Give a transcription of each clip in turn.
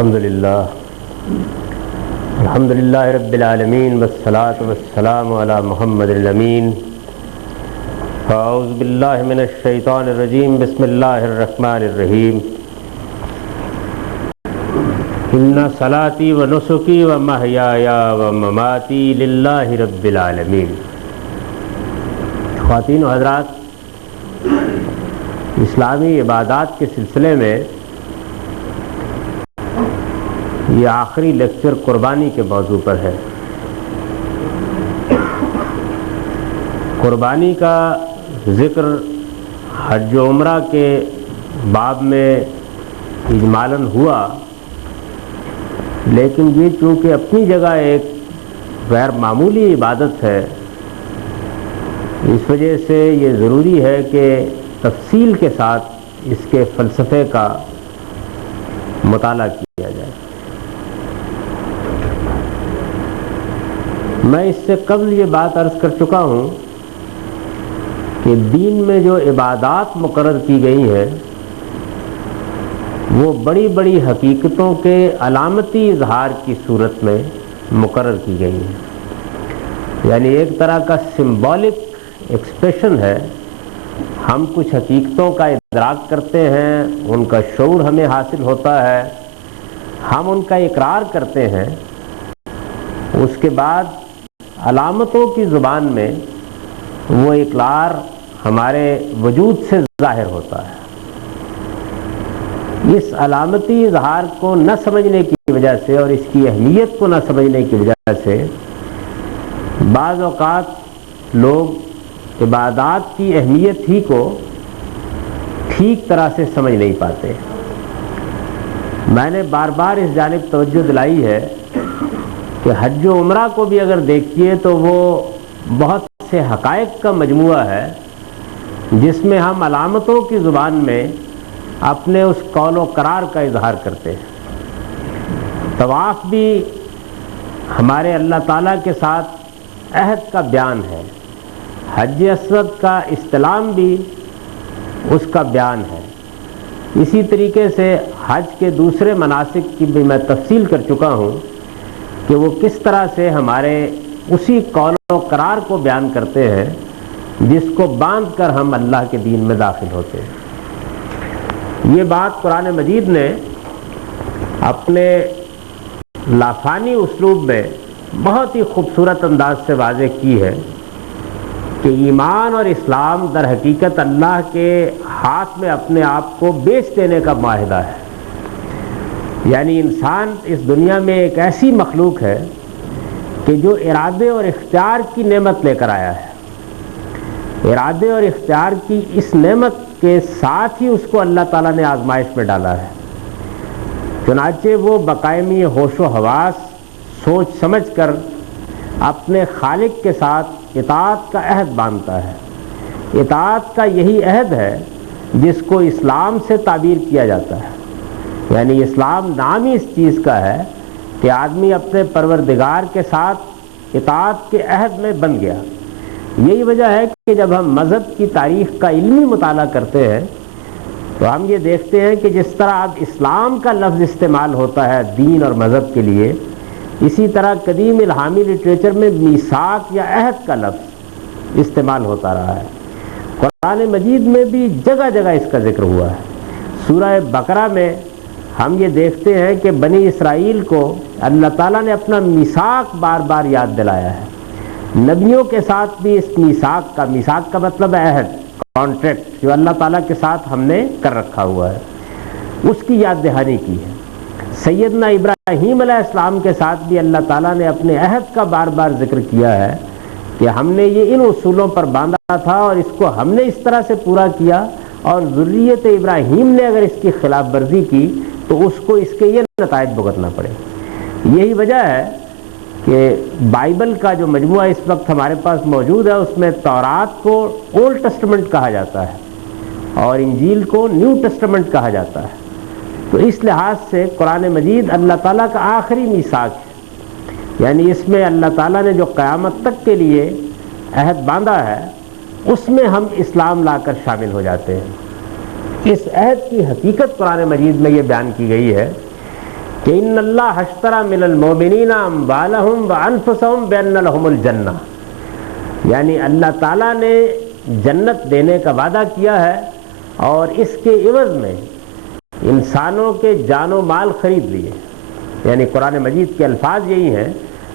الحمدللہ رب العالمین والصلاة والسلام علی محمد الامین. اعوذ باللہ من الشیطان الرجیم. بسم اللہ الرحمن الرحیم. ان صلاتی و نسکی و محیای و مماتی للہ رب العالمین. خواتین و حضرات، اسلامی عبادات کے سلسلے میں یہ آخری لیکچر قربانی کے موضوع پر ہے. قربانی کا ذکر حج و عمرہ کے باب میں اجمالاً ہوا، لیکن یہ چونکہ اپنی جگہ ایک غیر معمولی عبادت ہے، اس وجہ سے یہ ضروری ہے کہ تفصیل کے ساتھ اس کے فلسفے کا مطالعہ کیا جائے. میں اس سے قبل یہ بات عرض کر چکا ہوں کہ دین میں جو عبادات مقرر کی گئی ہیں وہ بڑی بڑی حقیقتوں کے علامتی اظہار کی صورت میں مقرر کی گئی ہیں. یعنی ایک طرح کا سمبولک ایکسپریشن ہے. ہم کچھ حقیقتوں کا ادراک کرتے ہیں، ان کا شعور ہمیں حاصل ہوتا ہے، ہم ان کا اقرار کرتے ہیں، اس کے بعد علامتوں کی زبان میں وہ اقرار ہمارے وجود سے ظاہر ہوتا ہے. اس علامتی اظہار کو نہ سمجھنے کی وجہ سے اور اس کی اہمیت کو نہ سمجھنے کی وجہ سے بعض اوقات لوگ عبادات کی اہمیت ہی کو ٹھیک طرح سے سمجھ نہیں پاتے. میں نے بار بار اس جانب توجہ دلائی ہے کہ حج و عمرہ کو بھی اگر دیکھیے تو وہ بہت سے حقائق کا مجموعہ ہے جس میں ہم علامتوں کی زبان میں اپنے اس قول و قرار کا اظہار کرتے ہیں. طواف بھی ہمارے اللہ تعالیٰ کے ساتھ عہد کا بیان ہے. حج اسود کا استلام بھی اس کا بیان ہے. اسی طریقے سے حج کے دوسرے مناسک کی بھی میں تفصیل کر چکا ہوں کہ وہ کس طرح سے ہمارے اسی قول و قرار کو بیان کرتے ہیں جس کو باندھ کر ہم اللہ کے دین میں داخل ہوتے ہیں. یہ بات قرآن مجید نے اپنے لافانی اسلوب میں بہت ہی خوبصورت انداز سے واضح کی ہے کہ ایمان اور اسلام در حقیقت اللہ کے ہاتھ میں اپنے آپ کو بیچ دینے کا معاہدہ ہے. یعنی انسان اس دنیا میں ایک ایسی مخلوق ہے کہ جو ارادے اور اختیار کی نعمت لے کر آیا ہے. ارادے اور اختیار کی اس نعمت کے ساتھ ہی اس کو اللہ تعالیٰ نے آزمائش میں ڈالا ہے. چنانچہ وہ بقائمی ہوش و حواس سوچ سمجھ کر اپنے خالق کے ساتھ اطاعت کا عہد باندھتا ہے. اطاعت کا یہی عہد ہے جس کو اسلام سے تعبیر کیا جاتا ہے. یعنی اسلام نام ہی اس چیز کا ہے کہ آدمی اپنے پروردگار کے ساتھ اطاعت کے عہد میں بن گیا. یہی وجہ ہے کہ جب ہم مذہب کی تاریخ کا علمی مطالعہ کرتے ہیں تو ہم یہ دیکھتے ہیں کہ جس طرح اب اسلام کا لفظ استعمال ہوتا ہے دین اور مذہب کے لیے، اسی طرح قدیم الہامی لٹریچر میں میثاق یا عہد کا لفظ استعمال ہوتا رہا ہے. قرآن مجید میں بھی جگہ جگہ اس کا ذکر ہوا ہے. سورہ بقرہ میں ہم یہ دیکھتے ہیں کہ بنی اسرائیل کو اللہ تعالیٰ نے اپنا میثاق بار بار یاد دلایا ہے. نبیوں کے ساتھ بھی اس میثاق کا مطلب ہے عہد، کانٹریکٹ جو اللہ تعالیٰ کے ساتھ ہم نے کر رکھا ہوا ہے، اس کی یاد دہانی کی ہے. سیدنا ابراہیم علیہ السلام کے ساتھ بھی اللہ تعالیٰ نے اپنے عہد کا بار بار ذکر کیا ہے کہ ہم نے یہ ان اصولوں پر باندھا تھا اور اس کو ہم نے اس طرح سے پورا کیا، اور ذریت ابراہیم نے اگر اس کی خلاف ورزی کی تو اس کو اس کے یہ نتائج بھگتنا پڑے. یہی وجہ ہے کہ بائبل کا جو مجموعہ اس وقت ہمارے پاس موجود ہے اس میں تورات کو اولڈ ٹیسٹمنٹ کہا جاتا ہے اور انجیل کو نیو ٹیسٹمنٹ کہا جاتا ہے. تو اس لحاظ سے قرآن مجید اللہ تعالیٰ کا آخری میثاق ہے. یعنی اس میں اللہ تعالیٰ نے جو قیامت تک کے لیے عہد باندھا ہے اس میں ہم اسلام لا کر شامل ہو جاتے ہیں. اس عہد کی حقیقت قرآن مجید میں یہ بیان کی گئی ہے کہ ان اللہ اشتری من المؤمنین اموالہم وانفسہم بان لہم الجنہ، یعنی اللہ تعالیٰ نے جنت دینے کا وعدہ کیا ہے اور اس کے عوض میں انسانوں کے جان و مال خرید لیے. یعنی قرآن مجید کے الفاظ یہی ہیں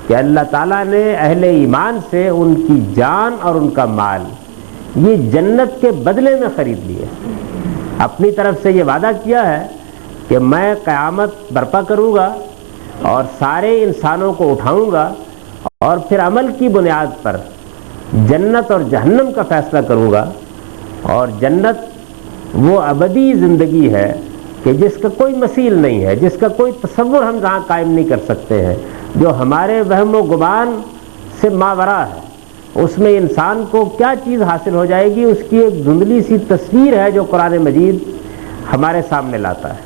کہ اللہ تعالیٰ نے اہل ایمان سے ان کی جان اور ان کا مال یہ جنت کے بدلے میں خرید لیے. اپنی طرف سے یہ وعدہ کیا ہے کہ میں قیامت برپا کروں گا اور سارے انسانوں کو اٹھاؤں گا اور پھر عمل کی بنیاد پر جنت اور جہنم کا فیصلہ کروں گا. اور جنت وہ ابدی زندگی ہے کہ جس کا کوئی مثیل نہیں ہے، جس کا کوئی تصور ہم جہاں قائم نہیں کر سکتے ہیں، جو ہمارے وہم و گمان سے ماورا ہے. اس میں انسان کو کیا چیز حاصل ہو جائے گی، اس کی ایک دھندلی سی تصویر ہے جو قرآن مجید ہمارے سامنے لاتا ہے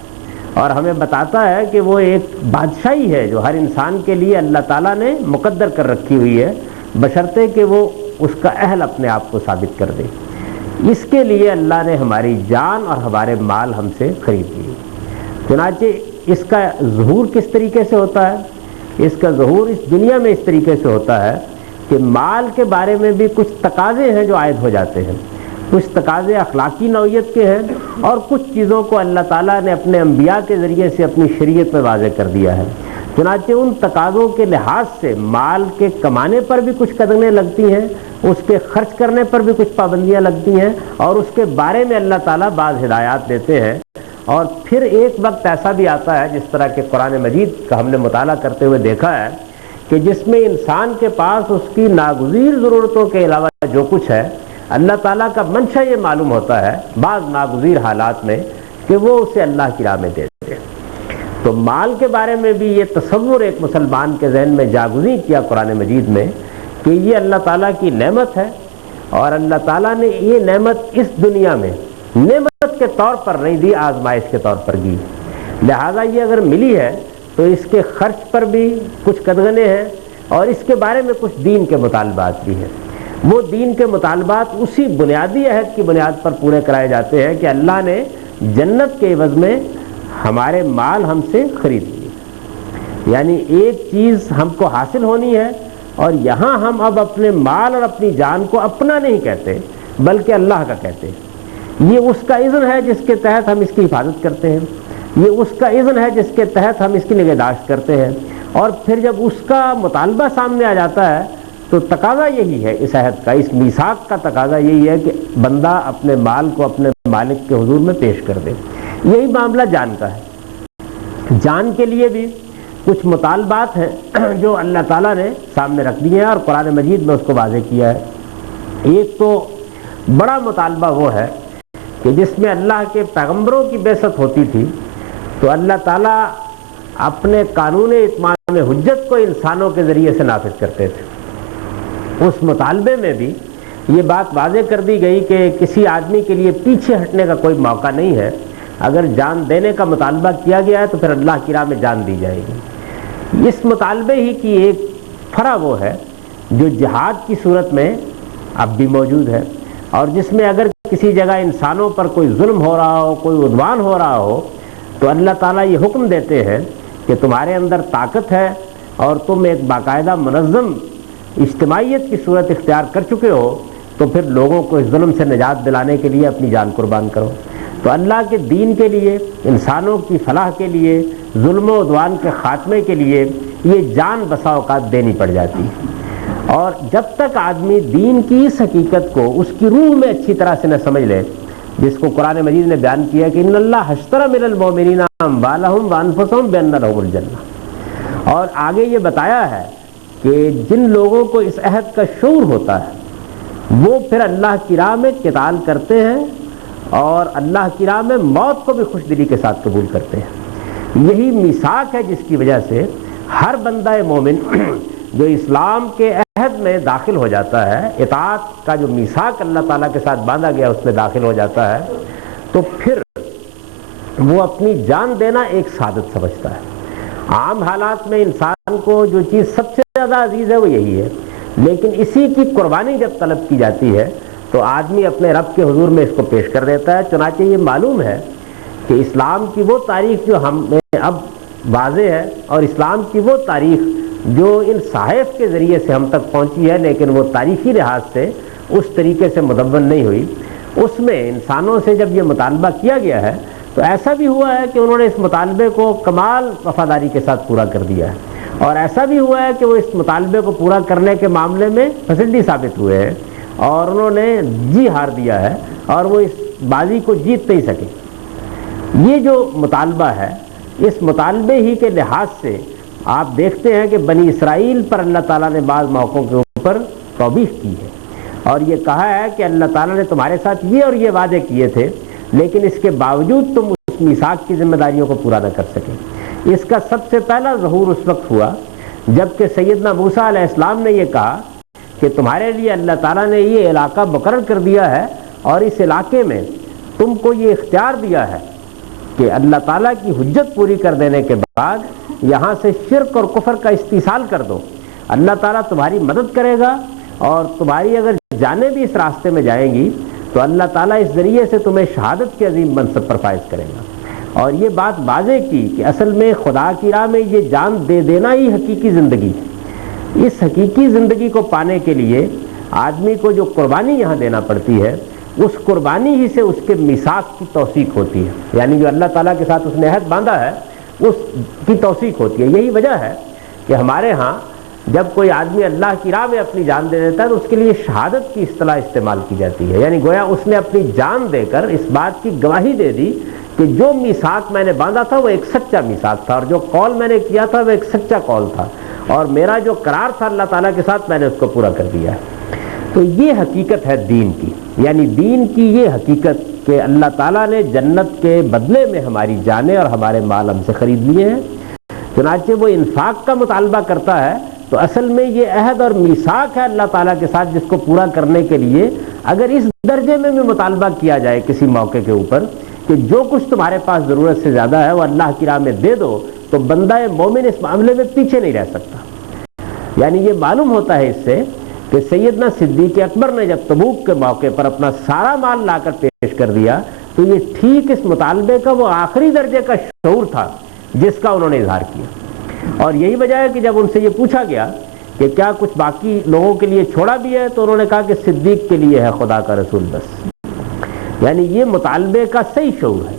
اور ہمیں بتاتا ہے کہ وہ ایک بادشاہی ہے جو ہر انسان کے لیے اللہ تعالیٰ نے مقدر کر رکھی ہوئی ہے، بشرطے کہ وہ اس کا اہل اپنے آپ کو ثابت کر دے. اس کے لیے اللہ نے ہماری جان اور ہمارے مال ہم سے خرید لیے. چنانچہ اس کا ظہور کس طریقے سے ہوتا ہے؟ اس کا ظہور اس دنیا میں اس طریقے سے ہوتا ہے کہ مال کے بارے میں بھی کچھ تقاضے ہیں جو عائد ہو جاتے ہیں. کچھ تقاضے اخلاقی نوعیت کے ہیں اور کچھ چیزوں کو اللہ تعالیٰ نے اپنے انبیاء کے ذریعے سے اپنی شریعت میں واضح کر دیا ہے. چنانچہ ان تقاضوں کے لحاظ سے مال کے کمانے پر بھی کچھ قدریں لگتی ہیں، اس پہ خرچ کرنے پر بھی کچھ پابندیاں لگتی ہیں اور اس کے بارے میں اللہ تعالیٰ بعض ہدایات دیتے ہیں. اور پھر ایک وقت ایسا بھی آتا ہے، جس طرح کہ قرآن مجید کا ہم نے مطالعہ کرتے ہوئے دیکھا ہے، کہ جس میں انسان کے پاس اس کی ناگزیر ضرورتوں کے علاوہ جو کچھ ہے، اللہ تعالیٰ کا منشا یہ معلوم ہوتا ہے بعض ناگزیر حالات میں کہ وہ اسے اللہ کی راہ میں دے دے. تو مال کے بارے میں بھی یہ تصور ایک مسلمان کے ذہن میں جاگزیں کیا قرآن مجید میں کہ یہ اللہ تعالیٰ کی نعمت ہے اور اللہ تعالیٰ نے یہ نعمت اس دنیا میں نعمت کے طور پر نہیں دی، آزمائش کے طور پر دی. لہٰذا یہ اگر ملی ہے تو اس کے خرچ پر بھی کچھ قدغنے ہیں اور اس کے بارے میں کچھ دین کے مطالبات بھی ہیں. وہ دین کے مطالبات اسی بنیادی عہد کی بنیاد پر پورے کرائے جاتے ہیں کہ اللہ نے جنت کے عوض میں ہمارے مال ہم سے خرید لیے. یعنی ایک چیز ہم کو حاصل ہونی ہے اور یہاں ہم اب اپنے مال اور اپنی جان کو اپنا نہیں کہتے بلکہ اللہ کا کہتے ہیں. یہ اس کا اذن ہے جس کے تحت ہم اس کی حفاظت کرتے ہیں، یہ اس کا اذن ہے جس کے تحت ہم اس کی نگہداشت کرتے ہیں. اور پھر جب اس کا مطالبہ سامنے آ جاتا ہے تو تقاضا یہی ہے، اس عہد کا، اس میثاق کا تقاضا یہی ہے کہ بندہ اپنے مال کو اپنے مالک کے حضور میں پیش کر دے. یہی معاملہ جان کا ہے. جان کے لیے بھی کچھ مطالبات ہیں جو اللہ تعالیٰ نے سامنے رکھ دیے ہیں اور قرآن مجید میں اس کو واضح کیا ہے. ایک تو بڑا مطالبہ وہ ہے کہ جس میں اللہ کے پیغمبروں کی بعثت ہوتی تھی تو اللہ تعالیٰ اپنے قانون اتمام حجت کو انسانوں کے ذریعے سے نافذ کرتے تھے. اس مطالبے میں بھی یہ بات واضح کر دی گئی کہ کسی آدمی کے لیے پیچھے ہٹنے کا کوئی موقع نہیں ہے. اگر جان دینے کا مطالبہ کیا گیا ہے تو پھر اللہ کی راہ میں جان دی جائے گی. اس مطالبے ہی کی ایک فرع وہ ہے جو جہاد کی صورت میں اب بھی موجود ہے اور جس میں اگر کسی جگہ انسانوں پر کوئی ظلم ہو رہا ہو، کوئی عدوان ہو رہا ہو تو اللہ تعالیٰ یہ حکم دیتے ہیں کہ تمہارے اندر طاقت ہے اور تم ایک باقاعدہ منظم اجتماعیت کی صورت اختیار کر چکے ہو تو پھر لوگوں کو اس ظلم سے نجات دلانے کے لیے اپنی جان قربان کرو. تو اللہ کے دین کے لیے، انسانوں کی فلاح کے لیے، ظلم و عدوان کے خاتمے کے لیے یہ جان بسا اوقات دینی پڑ جاتی ہے. اور جب تک آدمی دین کی اس حقیقت کو اس کی روح میں اچھی طرح سے نہ سمجھ لے، جس کو قرآن مجید نے بیان کیا کہ ان اللہ اشتری من المؤمنین اموالہم وانفسہم بان لہم الجنہ، اور آگے یہ بتایا ہے کہ جن لوگوں کو اس عہد کا شعور ہوتا ہے وہ پھر اللہ کی راہ میں قتال کرتے ہیں اور اللہ کی راہ میں موت کو بھی خوش دلی کے ساتھ قبول کرتے ہیں. یہی میثاق ہے جس کی وجہ سے ہر بندہ مومن جو اسلام کے عہد میں داخل ہو جاتا ہے، اطاعت کا جو میثاق اللہ تعالیٰ کے ساتھ باندھا گیا اس میں داخل ہو جاتا ہے، تو پھر وہ اپنی جان دینا ایک سعادت سمجھتا ہے. عام حالات میں انسان کو جو چیز سب سے زیادہ عزیز ہے وہ یہی ہے، لیکن اسی کی قربانی جب طلب کی جاتی ہے تو آدمی اپنے رب کے حضور میں اس کو پیش کر دیتا ہے. چنانچہ یہ معلوم ہے کہ اسلام کی وہ تاریخ جو ہمیں اب واضح ہے، اور اسلام کی وہ تاریخ جو ان صحائف کے ذریعے سے ہم تک پہنچی ہے لیکن وہ تاریخی لحاظ سے اس طریقے سے مدون نہیں ہوئی، اس میں انسانوں سے جب یہ مطالبہ کیا گیا ہے تو ایسا بھی ہوا ہے کہ انہوں نے اس مطالبے کو کمال وفاداری کے ساتھ پورا کر دیا ہے، اور ایسا بھی ہوا ہے کہ وہ اس مطالبے کو پورا کرنے کے معاملے میں فسڈی ثابت ہوئے ہیں اور انہوں نے جی ہار دیا ہے اور وہ اس بازی کو جیت نہیں سکے۔ یہ جو مطالبہ ہے، اس مطالبے ہی کے لحاظ سے آپ دیکھتے ہیں کہ بنی اسرائیل پر اللہ تعالیٰ نے بعض موقعوں کے اوپر توبیخ کی ہے اور یہ کہا ہے کہ اللہ تعالیٰ نے تمہارے ساتھ یہ اور یہ وعدے کیے تھے لیکن اس کے باوجود تم اس میثاق کی ذمہ داریوں کو پورا نہ کر سکے۔ اس کا سب سے پہلا ظہور اس وقت ہوا جب کہ سیدنا موسیٰ علیہ السلام نے یہ کہا کہ تمہارے لیے اللہ تعالیٰ نے یہ علاقہ مقرر کر دیا ہے اور اس علاقے میں تم کو یہ اختیار دیا ہے کہ اللہ تعالیٰ کی حجت پوری کر دینے کے بعد یہاں سے شرک اور کفر کا استحصال کر دو، اللہ تعالیٰ تمہاری مدد کرے گا اور تمہاری اگر جانیں بھی اس راستے میں جائیں گی تو اللہ تعالیٰ اس ذریعے سے تمہیں شہادت کے عظیم منصب پر فائز کرے گا۔ اور یہ بات واضح کی کہ اصل میں خدا کی راہ میں یہ جان دے دینا ہی حقیقی زندگی ہے۔ اس حقیقی زندگی کو پانے کے لیے آدمی کو جو قربانی یہاں دینا پڑتی ہے اس قربانی ہی سے اس کے میثاق کی توثیق ہوتی ہے، یعنی جو اللہ تعالیٰ کے ساتھ اس نے عہد باندھا ہے اس کی توثیق ہوتی ہے۔ یہی وجہ ہے کہ ہمارے ہاں جب کوئی آدمی اللہ کی راہ میں اپنی جان دے دیتا ہے تو اس کے لیے شہادت کی اصطلاح استعمال کی جاتی ہے، یعنی گویا اس نے اپنی جان دے کر اس بات کی گواہی دے دی کہ جو میثاق میں نے باندھا تھا وہ ایک سچا میثاق تھا اور جو قول میں نے کیا تھا وہ ایک سچا قول تھا اور میرا جو قرار تھا اللہ تعالیٰ کے ساتھ میں نے اس کو پورا کر دیا ہے۔ تو یہ حقیقت ہے دین کی، یعنی دین کی یہ حقیقت کہ اللہ تعالیٰ نے جنت کے بدلے میں ہماری جانیں اور ہمارے مال ہم سے خرید لیے ہیں، چنانچہ وہ انفاق کا مطالبہ کرتا ہے تو اصل میں یہ عہد اور میثاق ہے اللہ تعالیٰ کے ساتھ جس کو پورا کرنے کے لیے اگر اس درجے میں بھی مطالبہ کیا جائے کسی موقع کے اوپر کہ جو کچھ تمہارے پاس ضرورت سے زیادہ ہے وہ اللہ کی راہ میں دے دو تو بندہ مومن اس معاملے میں پیچھے نہیں رہ سکتا۔ یعنی یہ معلوم ہوتا ہے اس سے کہ سیدنا صدیق اکبر نے جب تبوک کے موقع پر اپنا سارا مال لا کر پیش کر دیا تو یہ ٹھیک اس مطالبے کا وہ آخری درجے کا شعور تھا جس کا انہوں نے اظہار کیا، اور یہی وجہ ہے کہ جب ان سے یہ پوچھا گیا کہ کیا کچھ باقی لوگوں کے لیے چھوڑا بھی ہے تو انہوں نے کہا کہ صدیق کے لیے ہے خدا کا رسول بس۔ یعنی یہ مطالبے کا صحیح شعور ہے۔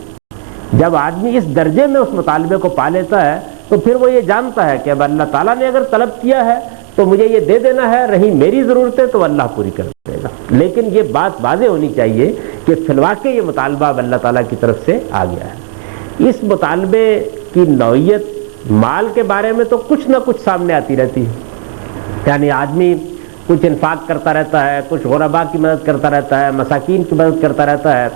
جب آدمی اس درجے میں اس مطالبے کو پا لیتا ہے تو پھر وہ یہ جانتا ہے کہ اب اللہ تعالیٰ نے اگر طلب کیا ہے تو مجھے یہ دے دینا ہے، رہی میری ضرورتیں تو اللہ پوری کر دے گا۔ لیکن یہ بات واضح ہونی چاہیے کہ فی الواقع یہ مطالبہ اب اللہ تعالیٰ کی طرف سے آ گیا ہے۔ اس مطالبے کی نوعیت مال کے بارے میں تو کچھ نہ کچھ سامنے آتی رہتی ہے، یعنی آدمی کچھ انفاق کرتا رہتا ہے، کچھ غربا کی مدد کرتا رہتا ہے، مساکین کی مدد کرتا رہتا ہے۔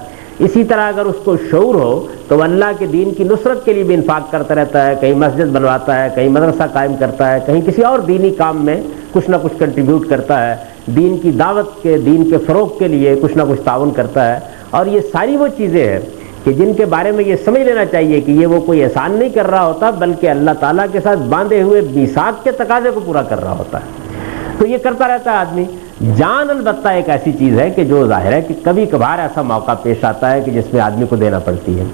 اسی طرح اگر اس کو شعور ہو تو اللہ کے دین کی نصرت کے لیے بھی انفاق کرتا رہتا ہے، کہیں مسجد بنواتا ہے، کہیں مدرسہ قائم کرتا ہے، کہیں کسی اور دینی کام میں کچھ نہ کچھ کنٹریبیوٹ کرتا ہے، دین کی دعوت کے دین کے فروغ کے لیے کچھ نہ کچھ تعاون کرتا ہے۔ اور یہ ساری وہ چیزیں ہیں کہ جن کے بارے میں یہ سمجھ لینا چاہیے کہ یہ وہ کوئی احسان نہیں کر رہا ہوتا بلکہ اللہ تعالیٰ کے ساتھ باندھے ہوئے میثاق کے تقاضے کو پورا کر رہا ہوتا ہے۔ تو یہ کرتا رہتا ہے آدمی۔ جان البتہ ایک ایسی چیز ہے کہ جو ظاہر ہے کہ کبھی کبھار ایسا موقع پیش آتا ہے کہ جس میں آدمی کو دینا پڑتی ہے،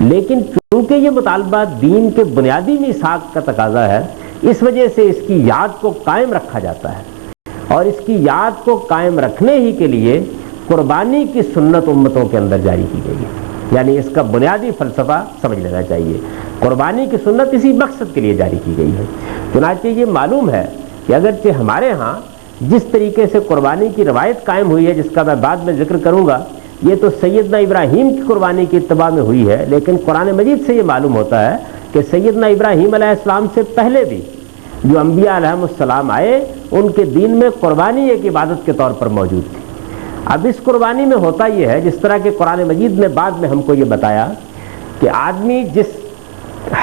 لیکن چونکہ یہ مطالبہ دین کے بنیادی میثاق کا تقاضا ہے اس وجہ سے اس کی یاد کو قائم رکھا جاتا ہے، اور اس کی یاد کو قائم رکھنے ہی کے لیے قربانی کی سنت امتوں کے اندر جاری کی گئی ہے۔ یعنی اس کا بنیادی فلسفہ سمجھ لینا چاہیے، قربانی کی سنت اسی مقصد کے لیے جاری کی گئی ہے۔ چنانچہ یہ معلوم ہے کہ اگرچہ ہمارے ہاں جس طریقے سے قربانی کی روایت قائم ہوئی ہے جس کا میں بعد میں ذکر کروں گا، یہ تو سیدنا ابراہیم کی قربانی کی اتباع میں ہوئی ہے، لیکن قرآن مجید سے یہ معلوم ہوتا ہے کہ سیدنا ابراہیم علیہ السلام سے پہلے بھی جو انبیاء علیہ السلام آئے ان کے دین میں قربانی ایک عبادت کے طور پر موجود تھی۔ اب اس قربانی میں ہوتا یہ ہے، جس طرح کہ قرآن مجید نے بعد میں ہم کو یہ بتایا کہ آدمی جس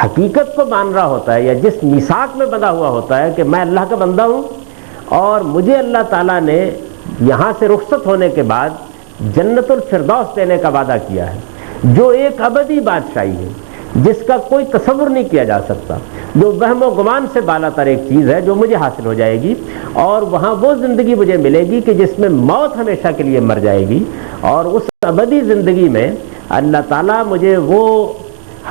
حقیقت کو مان رہا ہوتا ہے یا جس میثاق میں بندھا ہوا ہوتا ہے کہ میں اللہ کا بندہ ہوں اور مجھے اللہ تعالیٰ نے یہاں سے رخصت ہونے کے بعد جنت الفردوس دینے کا وعدہ کیا ہے، جو ایک ابدی بادشاہی ہے جس کا کوئی تصور نہیں کیا جا سکتا، جو وہم و گمان سے بالا تر ایک چیز ہے جو مجھے حاصل ہو جائے گی، اور وہاں وہ زندگی مجھے ملے گی کہ جس میں موت ہمیشہ کے لیے مر جائے گی، اور اس ابدی زندگی میں اللہ تعالیٰ مجھے وہ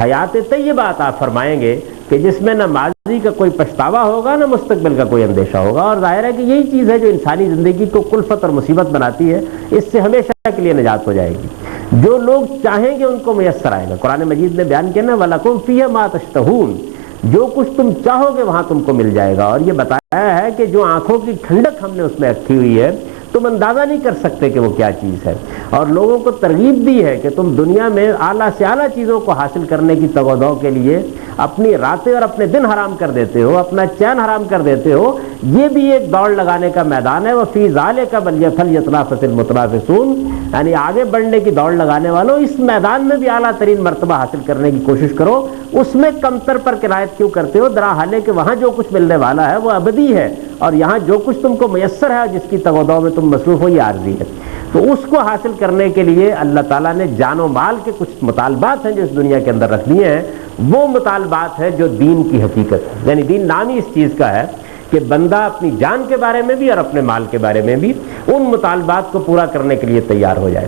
حیات طیبہ عطا فرمائیں گے کہ جس میں نہ ماضی کا کوئی پچھتاوا ہوگا نہ مستقبل کا کوئی اندیشہ ہوگا، اور ظاہر ہے کہ یہی چیز ہے جو انسانی زندگی کو کلفت اور مصیبت بناتی ہے، اس سے ہمیشہ کے لیے نجات ہو جائے گی۔ جو لوگ چاہیں گے ان کو میسر آئے گا۔ قرآن مجید نے بیان کیا نا وَلَكُمْ فِيهَا مَا تَشْتَهُونَ، جو کچھ تم چاہو گے وہاں تم کو مل جائے گا، اور یہ بتایا ہے کہ جو آنکھوں کی ٹھنڈک ہم نے اس میں رکھی ہوئی ہے تم اندازہ نہیں کر سکتے کہ وہ کیا چیز ہے، اور لوگوں کو ترغیب دی ہے کہ تم دنیا میں اعلیٰ سے اعلیٰ چیزوں کو حاصل کرنے کی تگ و دو کے لیے اپنی راتیں اور اپنے دن حرام کر دیتے ہو، اپنا چین حرام کر دیتے ہو۔ یہ بھی ایک دوڑ لگانے کا میدان ہے، وَفِي ذَلِكَ فَلْيَتَنَافَسِ الْمُتَنَافِسُونَ، یعنی آگے بڑھنے کی دوڑ لگانے والوں اس میدان میں بھی اعلیٰ ترین مرتبہ حاصل کرنے کی کوشش کرو، اس میں کمتر پر کنایت کیوں کرتے ہو، درا حالے کہ وہاں جو کچھ ملنے والا ہے وہ ابدی ہے، اور یہاں جو کچھ تم کو میسر ہے جس کی تگ و دو میں تم مصروف ہو یہ عارضی ہے۔ تو اس کو حاصل کرنے کے لیے اللہ تعالیٰ نے جان و مال کے کچھ مطالبات ہیں جو اس دنیا کے اندر رکھ دیے ہیں، وہ مطالبات ہے جو دین کی حقیقت ہے، یعنی دین نام ہی اس چیز کا ہے کہ بندہ اپنی جان کے بارے میں بھی اور اپنے مال کے بارے میں بھی ان مطالبات کو پورا کرنے کے لیے تیار ہو جائے۔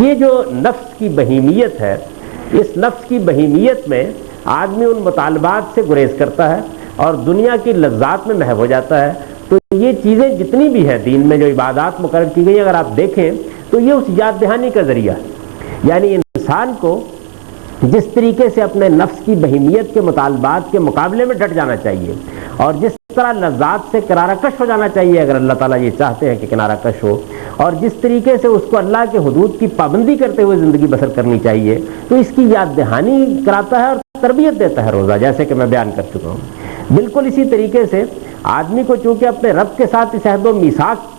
یہ جو نفس کی بہیمیت ہے، اس نفس کی بہیمیت میں آدمی ان مطالبات سے گریز کرتا ہے اور دنیا کی لذات میں محو ہو جاتا ہے۔ تو یہ چیزیں جتنی بھی ہیں دین میں جو عبادات مقرر کی گئی، اگر آپ دیکھیں تو یہ اس یاد دہانی کا ذریعہ ہے، یعنی انسان کو جس طریقے سے اپنے نفس کی بہیمیت کے مطالبات کے مقابلے میں ڈٹ جانا چاہیے، اور جس طرح لذات سے کنارہ کش ہو جانا چاہیے اگر اللہ تعالیٰ یہ چاہتے ہیں کہ کنارہ کش ہو، اور جس طریقے سے اس کو اللہ کے حدود کی پابندی کرتے ہوئے زندگی بسر کرنی چاہیے، تو اس کی یاد دہانی کراتا ہے اور تربیت دیتا ہے روزہ، جیسے کہ میں بیان کر چکا ہوں۔ بالکل اسی طریقے سے آدمی کو چونکہ اپنے رب کے ساتھ اس عہد و میثاق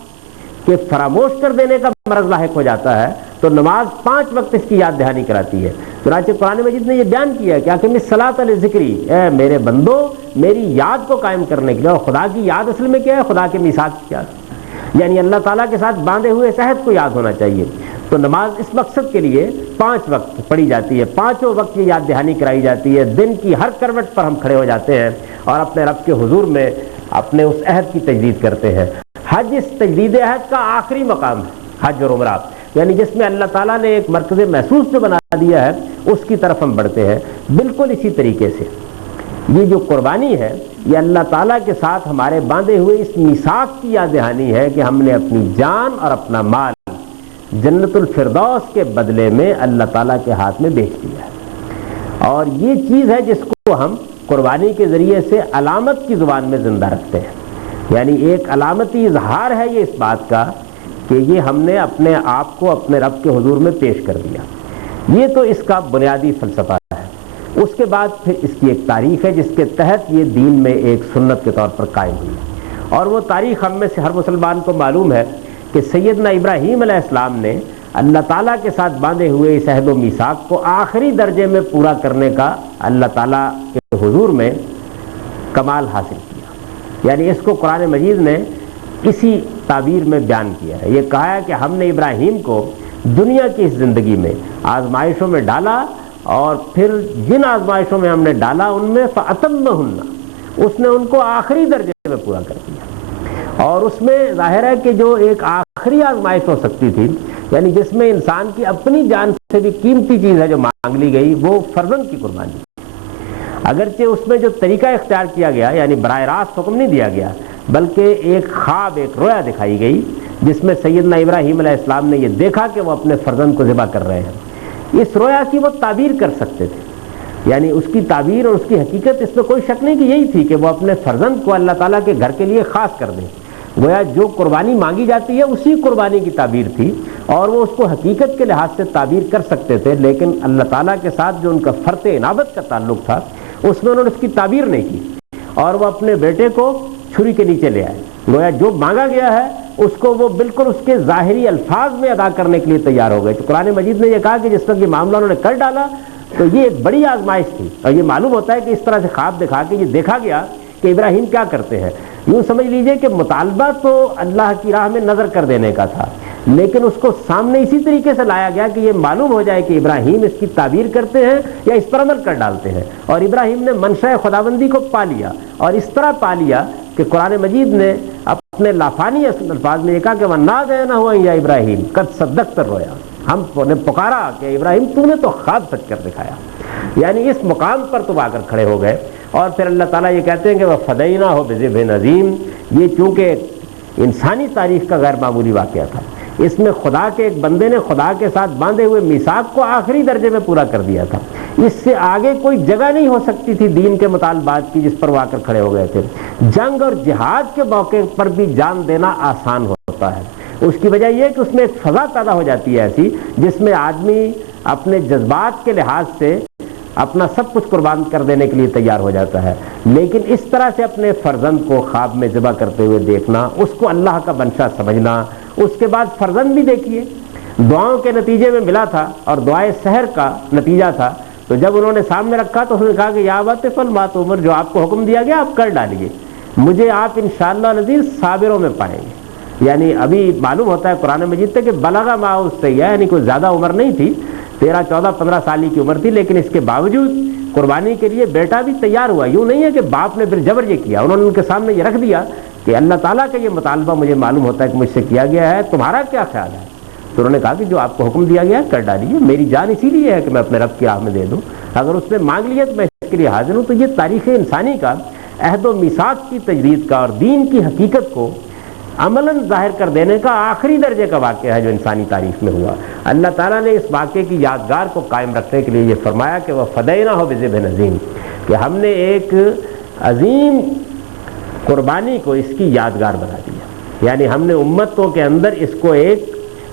کہ فراموش کر دینے کا مرض لاحق ہو جاتا ہے، تو نماز 5 وقت اس کی یاد دہانی کراتی ہے۔ چنانچہ قرآن مجید نے یہ بیان کیا کہ اقم الصلاۃ لذکری، اے میرے بندو میری یاد کو قائم کرنے کے لیے، اور خدا کی یاد اصل میں کیا ہے؟ خدا کے میثاق کی یاد، یعنی اللہ تعالیٰ کے ساتھ باندھے ہوئے اس عہد کو یاد ہونا چاہیے۔ تو نماز اس مقصد کے لیے 5 وقت پڑھی جاتی ہے، 5 وقت یہ یاد دہانی کرائی جاتی ہے۔ دن کی ہر کروٹ پر ہم کھڑے ہو جاتے ہیں اور اپنے رب کے حضور میں اپنے اس عہد کی تجدید کرتے ہیں۔ حج اس تجدید عہد کا آخری مقام ہے، حج اور عمرہ، یعنی جس میں اللہ تعالیٰ نے ایک مرکز محسوس جو بنا دیا ہے اس کی طرف ہم بڑھتے ہیں۔ بالکل اسی طریقے سے یہ جو قربانی ہے یہ اللہ تعالیٰ کے ساتھ ہمارے باندھے ہوئے اس میثاق کی یاد دہانی ہے کہ ہم نے اپنی جان اور اپنا مال جنت الفردوس کے بدلے میں اللہ تعالیٰ کے ہاتھ میں بیچ دیا ہے، اور یہ چیز ہے جس کو ہم قربانی کے ذریعے سے علامت کی زبان میں زندہ رکھتے ہیں، یعنی ایک علامتی اظہار ہے یہ اس بات کا کہ یہ ہم نے اپنے آپ کو اپنے رب کے حضور میں پیش کر دیا۔ یہ تو اس کا بنیادی فلسفہ ہے۔ اس کے بعد پھر اس کی ایک تاریخ ہے جس کے تحت یہ دین میں ایک سنت کے طور پر قائم ہوئی، اور وہ تاریخ ہم میں سے ہر مسلمان کو معلوم ہے کہ سیدنا ابراہیم علیہ السلام نے اللہ تعالیٰ کے ساتھ باندھے ہوئے اس عہد و میثاق کو آخری درجے میں پورا کرنے کا اللہ تعالیٰ کے حضور میں کمال حاصل کیا، یعنی اس کو قرآن مجید نے اسی تعبیر میں بیان کیا ہے۔ یہ کہا ہے کہ ہم نے ابراہیم کو دنیا کی اس زندگی میں آزمائشوں میں ڈالا، اور پھر جن آزمائشوں میں ہم نے ڈالا ان میں فَأَتَمَّهُنَّ، اس نے ان کو آخری درجے میں پورا کر دیا، اور اس میں ظاہر ہے کہ جو ایک آخری آزمائش ہو سکتی تھی، یعنی جس میں انسان کی اپنی جان سے بھی قیمتی چیز ہے جو مانگ لی گئی، وہ فرزند کی قربانی۔ اگرچہ اس میں جو طریقہ اختیار کیا گیا یعنی براہ راست حکم نہیں دیا گیا، بلکہ ایک خواب، ایک رویا دکھائی گئی جس میں سیدنا ابراہیم علیہ السلام نے یہ دیکھا کہ وہ اپنے فرزند کو ذبح کر رہے ہیں۔ اس رویا کی وہ تعبیر کر سکتے تھے، یعنی اس کی تعبیر اور اس کی حقیقت اس میں کوئی شک نہیں کہ یہی تھی کہ وہ اپنے فرزند کو اللہ تعالیٰ کے گھر کے لیے خاص کر دیں۔ گویا جو قربانی مانگی جاتی ہے اسی قربانی کی تعبیر تھی، اور وہ اس کو حقیقت کے لحاظ سے تعبیر کر سکتے تھے، لیکن اللہ تعالیٰ کے ساتھ جو ان کا فرط انابت کا تعلق تھا اس میں انہوں نے اس کی تعبیر نہیں کی، اور وہ اپنے بیٹے کو چھری کے نیچے لے آئے۔ گویا جو مانگا گیا ہے اس کو وہ بالکل اس کے ظاہری الفاظ میں ادا کرنے کے لیے تیار ہو گئے۔ تو قرآن مجید نے یہ کہا کہ جس وقت یہ معاملہ انہوں نے کر ڈالا تو یہ ایک بڑی آزمائش تھی، اور یہ معلوم ہوتا ہے کہ اس طرح سے خواب دکھا کے یہ دیکھا گیا کہ ابراہیم کیا کرتے ہیں۔ یوں سمجھ لیجئے کہ مطالبہ تو اللہ کی راہ میں نظر کر دینے کا تھا، لیکن اس کو سامنے اسی طریقے سے لایا گیا کہ یہ معلوم ہو جائے کہ ابراہیم اس کی تعبیر کرتے ہیں یا اس پر عمل کر ڈالتے ہیں، اور ابراہیم نے منشاء خداوندی کو پا لیا، اور اس طرح پا لیا کہ قرآن مجید نے اپنے لافانی الفاظ میں یہ کہا کہ وَنَادَيْنَاهُ أَن يَا إِبْرَاهِيمُ قَدْ صَدَّقْتَ الرُّؤْيَا، ہم نے پکارا کہ ابراہیم تو نے تو خواب سچ کر دکھایا، یعنی اس مقام پر تم آ کر کھڑے ہو گئے۔ اور پھر اللہ تعالیٰ یہ کہتے ہیں کہ وہ فدینا ہو بذبح عظیم. یہ چونکہ انسانی تاریخ کا غیر معمولی واقعہ تھا، اس میں خدا کے ایک بندے نے خدا کے ساتھ باندھے ہوئے میثاق کو آخری درجے میں پورا کر دیا تھا. اس سے آگے کوئی جگہ نہیں ہو سکتی تھی دین کے مطالبات کی جس پر وہ آ کر کھڑے ہو گئے تھے. جنگ اور جہاد کے موقع پر بھی جان دینا آسان ہوتا ہے. اس کی وجہ یہ کہ اس میں ایک فضا پیدا ہو جاتی ہے ایسی جس میں آدمی اپنے جذبات کے لحاظ سے اپنا سب کچھ قربان کر دینے کے لیے تیار ہو جاتا ہے. لیکن اس طرح سے اپنے فرزند کو خواب میں ذبح کرتے ہوئے دیکھنا، اس کو اللہ کا بنشا سمجھنا، اس کے بعد فرزند بھی دیکھیے دعاؤں کے نتیجے میں ملا تھا، اور دعائے سحر کا نتیجہ تھا. تو جب انہوں نے سامنے رکھا تو انہوں نے کہا کہ یا ابت افعل ما تؤمر، جو آپ کو حکم دیا گیا آپ کر ڈالیے، مجھے آپ انشاءاللہ العزیز صابروں میں پائیں گے. یعنی ابھی معلوم ہوتا ہے قرآن مجید سے کہ بلغ معہ السعی، یعنی کوئی زیادہ عمر نہیں تھی، 13 14 15 سال کی عمر تھی، لیکن اس کے باوجود قربانی کے لیے بیٹا بھی تیار ہوا. یوں نہیں ہے کہ باپ نے بالجبر یہ کیا، انہوں نے ان کے سامنے یہ رکھ دیا کہ اللہ تعالیٰ کا یہ مطالبہ مجھے معلوم ہوتا ہے کہ مجھ سے کیا گیا ہے، تمہارا کیا خیال ہے؟ تو انہوں نے کہا کہ جو آپ کو حکم دیا گیا ہے کر ڈالیے، میری جان اسی لیے ہے کہ میں اپنے رب کی راہ میں دے دوں، اگر اس نے مانگ لیا تو میں اس کے لیے حاضر ہوں. تو یہ تاریخ انسانی کا عہد و میثاق کی تجدید کا اور دین کی حقیقت کو عملاً ظاہر کر دینے کا آخری درجے کا واقعہ ہے جو انسانی تاریخ میں ہوا. اللہ تعالیٰ نے اس واقعے کی یادگار کو قائم رکھنے کے لیے یہ فرمایا کہ وہ فدینا ہو بذبح عظیم، کہ ہم نے ایک عظیم قربانی کو اس کی یادگار بنا دیا. یعنی ہم نے امتوں کے اندر اس کو ایک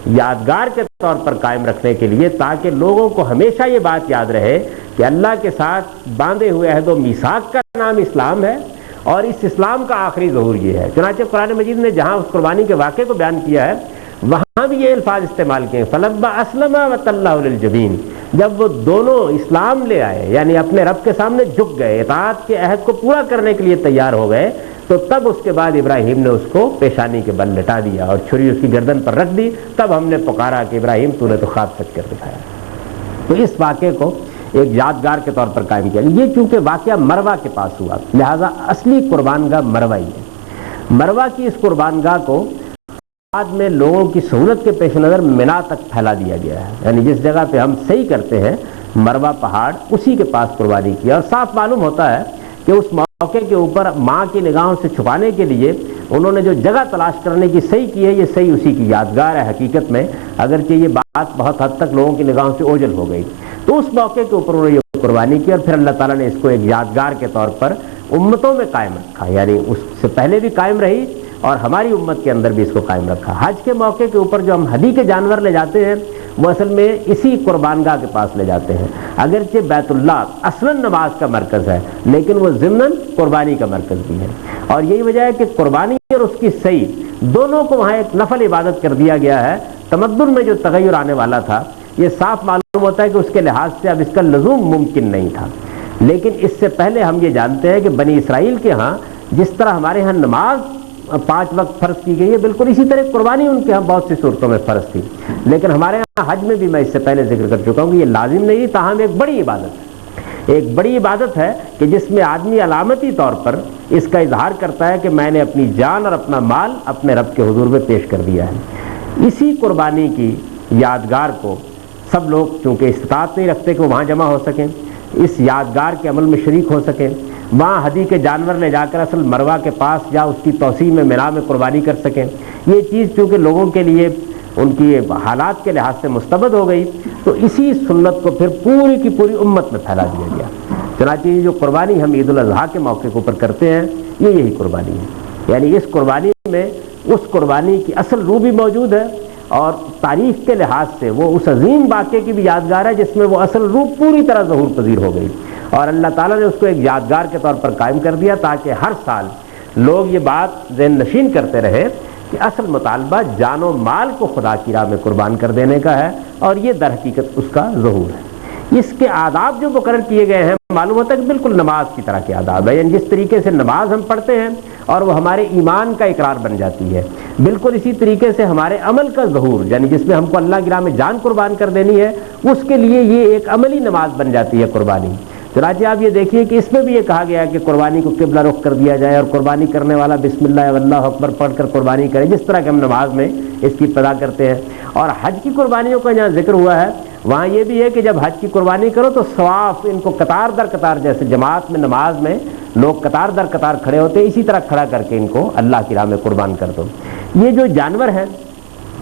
یادگار کے طور پر قائم رکھنے کے لیے، تاکہ لوگوں کو ہمیشہ یہ بات یاد رہے کہ اللہ کے ساتھ باندھے ہوئے عہد و میثاق کا نام اسلام ہے، اور اس اسلام کا آخری ظہور یہ ہے. چنانچہ قرآن مجید نے جہاں اس قربانی کے واقعے کو بیان کیا ہے وہاں بھی یہ الفاظ استعمال کیے، فلما اسلم وتلہ للجبین، جب وہ دونوں اسلام لے آئے یعنی اپنے رب کے سامنے جھک گئے، اطاعت کے عہد کو پورا کرنے کے لیے تیار ہو گئے، تو تب اس کے بعد ابراہیم نے اس کو پیشانی کے بل لٹا دیا اور چھری اس کی گردن پر رکھ دی. تب ہم نے پکارا کہ ابراہیم تو نے تو خواب سچ کر دکھایا. تو اس واقعے کو ایک یادگار کے طور پر قائم کیا. یہ چونکہ واقعہ مروا کے پاس ہوا لہذا اصلی قربان گاہ مروا ہی ہے. مروا کی اس قربان گاہ کو بعد میں لوگوں کی سہولت کے پیش نظر مینا تک پھیلا دیا گیا ہے. یعنی جس جگہ پہ ہم صحیح کرتے ہیں مروا پہاڑ، اسی کے پاس قربانی کی. اور صاف معلوم ہوتا ہے کہ اس موقع کے اوپر ماں کی نگاہوں سے چھپانے کے لیے انہوں نے جو جگہ تلاش کرنے کی صحیح کی ہے، یہ صحیح اسی کی یادگار ہے حقیقت میں، اگرچہ یہ بات بہت حد تک لوگوں کی نگاہوں سے اوجھل ہو گئی. تو اس موقع کے اوپر انہوں نے یہ قربانی کی، اور پھر اللہ تعالیٰ نے اس کو ایک یادگار کے طور پر امتوں میں قائم رکھا. یعنی اس سے پہلے بھی قائم رہی اور ہماری امت کے اندر بھی اس کو قائم رکھا. حج کے موقع کے اوپر جو ہم ہدی کے جانور لے جاتے ہیں وہ اصل میں اسی قربان گاہ کے پاس لے جاتے ہیں. اگرچہ بیت اللہ اصلاً نماز کا مرکز ہے لیکن وہ ضمناً قربانی کا مرکز بھی ہے. اور یہی وجہ ہے کہ قربانی اور اس کی صحیح دونوں کو وہاں ایک نفل عبادت کر دیا گیا ہے. تمدن میں جو تغیر آنے والا تھا یہ صاف معلوم ہوتا ہے کہ اس کے لحاظ سے اب اس کا لزوم ممکن نہیں تھا. لیکن اس سے پہلے ہم یہ جانتے ہیں کہ بنی اسرائیل کے ہاں جس طرح ہمارے ہاں نماز 5 وقت فرض کی گئی ہے، بالکل اسی طرح قربانی ان کے ہاں بہت سی صورتوں میں فرض تھی. لیکن ہمارے ہاں حج میں بھی میں اس سے پہلے ذکر کر چکا ہوں کہ یہ لازم نہیں، تاہم ایک بڑی عبادت ہے. ایک بڑی عبادت ہے کہ جس میں آدمی علامتی طور پر اس کا اظہار کرتا ہے کہ میں نے اپنی جان اور اپنا مال اپنے رب کے حضور میں پیش کر دیا ہے. اسی قربانی کی یادگار کو سب لوگ چونکہ استطاعت نہیں رکھتے کہ وہ وہاں جمع ہو سکیں، اس یادگار کے عمل میں شریک ہو سکیں، وہاں ہدی کے جانور لے جا کر اصل مروا کے پاس یا اس کی توسیع میں مینا میں قربانی کر سکیں. یہ چیز چونکہ لوگوں کے لیے ان کی حالات کے لحاظ سے مستبد ہو گئی تو اسی سنت کو پھر پوری کی پوری امت میں پھیلا دیا گیا. چنانچہ یہ جو قربانی ہم عید الاضحیٰ کے موقع کے اوپر کرتے ہیں یہ یہی قربانی ہے. یعنی اس قربانی میں اس قربانی کی اصل روح بھی موجود ہے اور تاریخ کے لحاظ سے وہ اس عظیم واقعے کی بھی یادگار ہے جس میں وہ اصل روح پوری طرح ظہور پذیر ہو گئی. اور اللہ تعالیٰ نے اس کو ایک یادگار کے طور پر قائم کر دیا تاکہ ہر سال لوگ یہ بات ذہن نشین کرتے رہے کہ اصل مطالبہ جان و مال کو خدا کی راہ میں قربان کر دینے کا ہے، اور یہ در حقیقت اس کا ظہور ہے. اس کے آداب جو مقرر کیے گئے ہیں معلوم ہوتا ہے کہ بالکل نماز کی طرح کے آداب ہے. یعنی جس طریقے سے نماز ہم پڑھتے ہیں اور وہ ہمارے ایمان کا اقرار بن جاتی ہے، بالکل اسی طریقے سے ہمارے عمل کا ظہور یعنی جس میں ہم کو اللہ کی راہ میں جان قربان کر دینی ہے اس کے لیے یہ ایک عملی نماز بن جاتی ہے قربانی. چنانچہ آپ یہ دیکھیے کہ اس میں بھی یہ کہا گیا کہ قربانی کو قبلہ رخ کر دیا جائے اور قربانی کرنے والا بسم اللہ واللہ اکبر پڑھ کر قربانی کرے، جس طرح کہ ہم نماز میں اس کی ابتدا کرتے ہیں. اور حج کی قربانیوں کا جہاں ذکر ہوا ہے وہاں یہ بھی ہے کہ جب حج کی قربانی کرو تو صواف ان کو قطار در قطار، جیسے جماعت میں نماز میں لوگ قطار در قطار کھڑے ہوتے ہیں، اسی طرح کھڑا کر کے ان کو اللہ کی راہ میں قربان کر دو۔ یہ جو جانور ہیں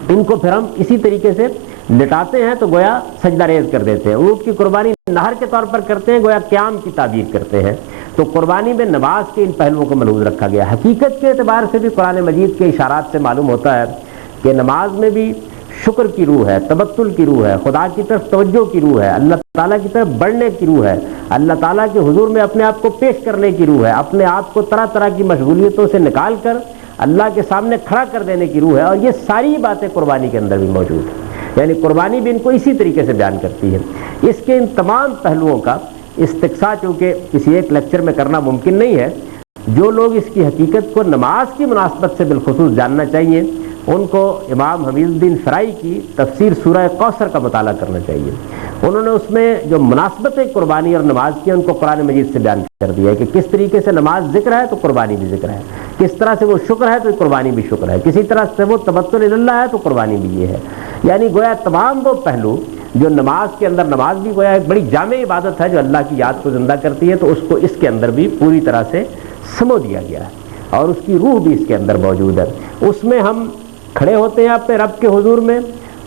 ان کو پھر ہم اسی طریقے سے لٹاتے ہیں تو گویا سجدہ ریز کر دیتے ہیں۔ اونٹ کی قربانی نہر کے طور پر کرتے ہیں، گویا قیام کی تعبیر کرتے ہیں۔ تو قربانی میں نماز کے ان پہلوؤں کو ملحوظ رکھا گیا۔ حقیقت کے اعتبار سے بھی قرآن مجید کے اشارات سے معلوم ہوتا ہے کہ نماز میں بھی شکر کی روح ہے، تبتل کی روح ہے، خدا کی طرف توجہ کی روح ہے، اللہ تعالیٰ کی طرف بڑھنے کی روح ہے، اللہ تعالیٰ کے حضور میں اپنے آپ کو پیش کرنے کی روح ہے، اپنے آپ کو طرح طرح کی مشغولیتوں سے نکال کر اللہ کے سامنے کھڑا کر دینے کی روح ہے۔ اور یہ ساری باتیں قربانی کے اندر بھی موجود ہیں، یعنی قربانی بھی ان کو اسی طریقے سے بیان کرتی ہے۔ اس کے ان تمام پہلوؤں کا استقصاء چونکہ کسی ایک لیکچر میں کرنا ممکن نہیں ہے، جو لوگ اس کی حقیقت کو نماز کی مناسبت سے بالخصوص جاننا چاہیے ان کو امام حمید الدین فرائی کی تفسیر سورہ کوثر کا مطالعہ کرنا چاہیے۔ انہوں نے اس میں جو مناسبت قربانی اور نماز کی ان کو قرآن مجید سے بیان کر دیا ہے کہ کس طریقے سے نماز ذکر ہے تو قربانی بھی ذکر ہے، کس طرح سے وہ شکر ہے تو قربانی بھی شکر ہے، کسی طرح سے وہ تبتل اللہ ہے تو قربانی بھی یہ ہے۔ یعنی گویا تمام وہ پہلو جو نماز کے اندر، نماز بھی گویا ایک بڑی جامع عبادت ہے جو اللہ کی یاد کو زندہ کرتی ہے، تو اس کو اس کے اندر بھی پوری طرح سے سمو دیا گیا ہے اور اس کی روح بھی اس کے اندر موجود ہے۔ اس میں ہم کھڑے ہوتے ہیں اپنے رب کے حضور میں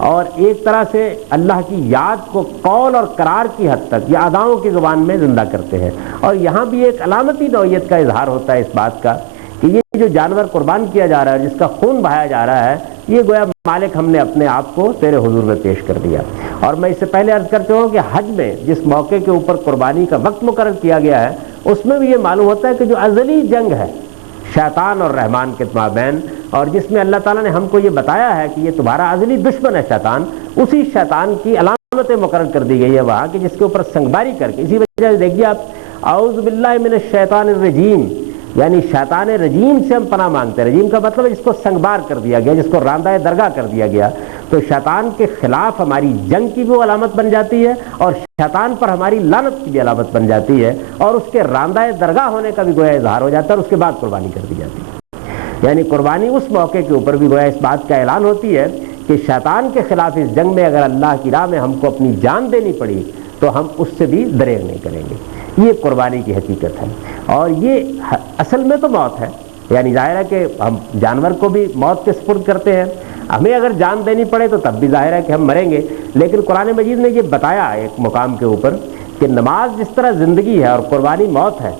اور ایک طرح سے اللہ کی یاد کو قول اور قرار کی حد تک یا اداؤں کی زبان میں زندہ کرتے ہیں۔ اور یہاں بھی ایک علامتی نوعیت کا اظہار ہوتا ہے اس بات کا کہ یہ جو جانور قربان کیا جا رہا ہے، جس کا خون بہایا جا رہا ہے، یہ گویا مالک ہم نے اپنے آپ کو تیرے حضور میں پیش کر دیا۔ اور میں اس سے پہلے عرض کر چکا ہوں کہ حج میں جس موقع کے اوپر قربانی کا وقت مقرر کیا گیا ہے اس میں بھی یہ معلوم ہوتا ہے کہ جو ازلی جنگ ہے شیطان اور رحمان کے مابین، اور جس میں اللہ تعالیٰ نے ہم کو یہ بتایا ہے کہ یہ تمہارا ازلی دشمن ہے شیطان، اسی شیطان کی علامتیں مقرر کر دی گئی ہے وہاں کہ جس کے اوپر سنگباری کر کے، اسی وجہ سے دیکھیے آپ اعوذ باللہ من الشیطان الرجیم، یعنی شیطان رجیم سے ہم پناہ مانگتے ہیں۔ رجیم کا مطلب ہے جس کو سنگبار کر دیا گیا، جس کو راندہ درگاہ کر دیا گیا۔ تو شیطان کے خلاف ہماری جنگ کی بھی وہ علامت بن جاتی ہے اور شیطان پر ہماری لعنت کی بھی علامت بن جاتی ہے، اور اس کے راندہ درگاہ ہونے کا بھی گویا اظہار ہو جاتا ہے، اور اس کے بعد قربانی کر دی جاتی ہے۔ یعنی قربانی اس موقع کے اوپر بھی گویا اس بات کا اعلان ہوتی ہے کہ شیطان کے خلاف اس جنگ میں اگر اللہ کی راہ میں ہم کو اپنی جان دینی پڑی تو ہم اس سے بھی دریغ نہیں کریں گے۔ یہ قربانی کی حقیقت ہے، اور یہ اصل میں تو موت ہے، یعنی ظاہر ہے کہ ہم جانور کو بھی موت کے سپرد کرتے ہیں، ہمیں اگر جان دینی پڑے تو تب بھی ظاہر ہے کہ ہم مریں گے۔ لیکن قرآن مجید نے یہ بتایا ایک مقام کے اوپر کہ نماز جس طرح زندگی ہے اور قربانی موت ہے،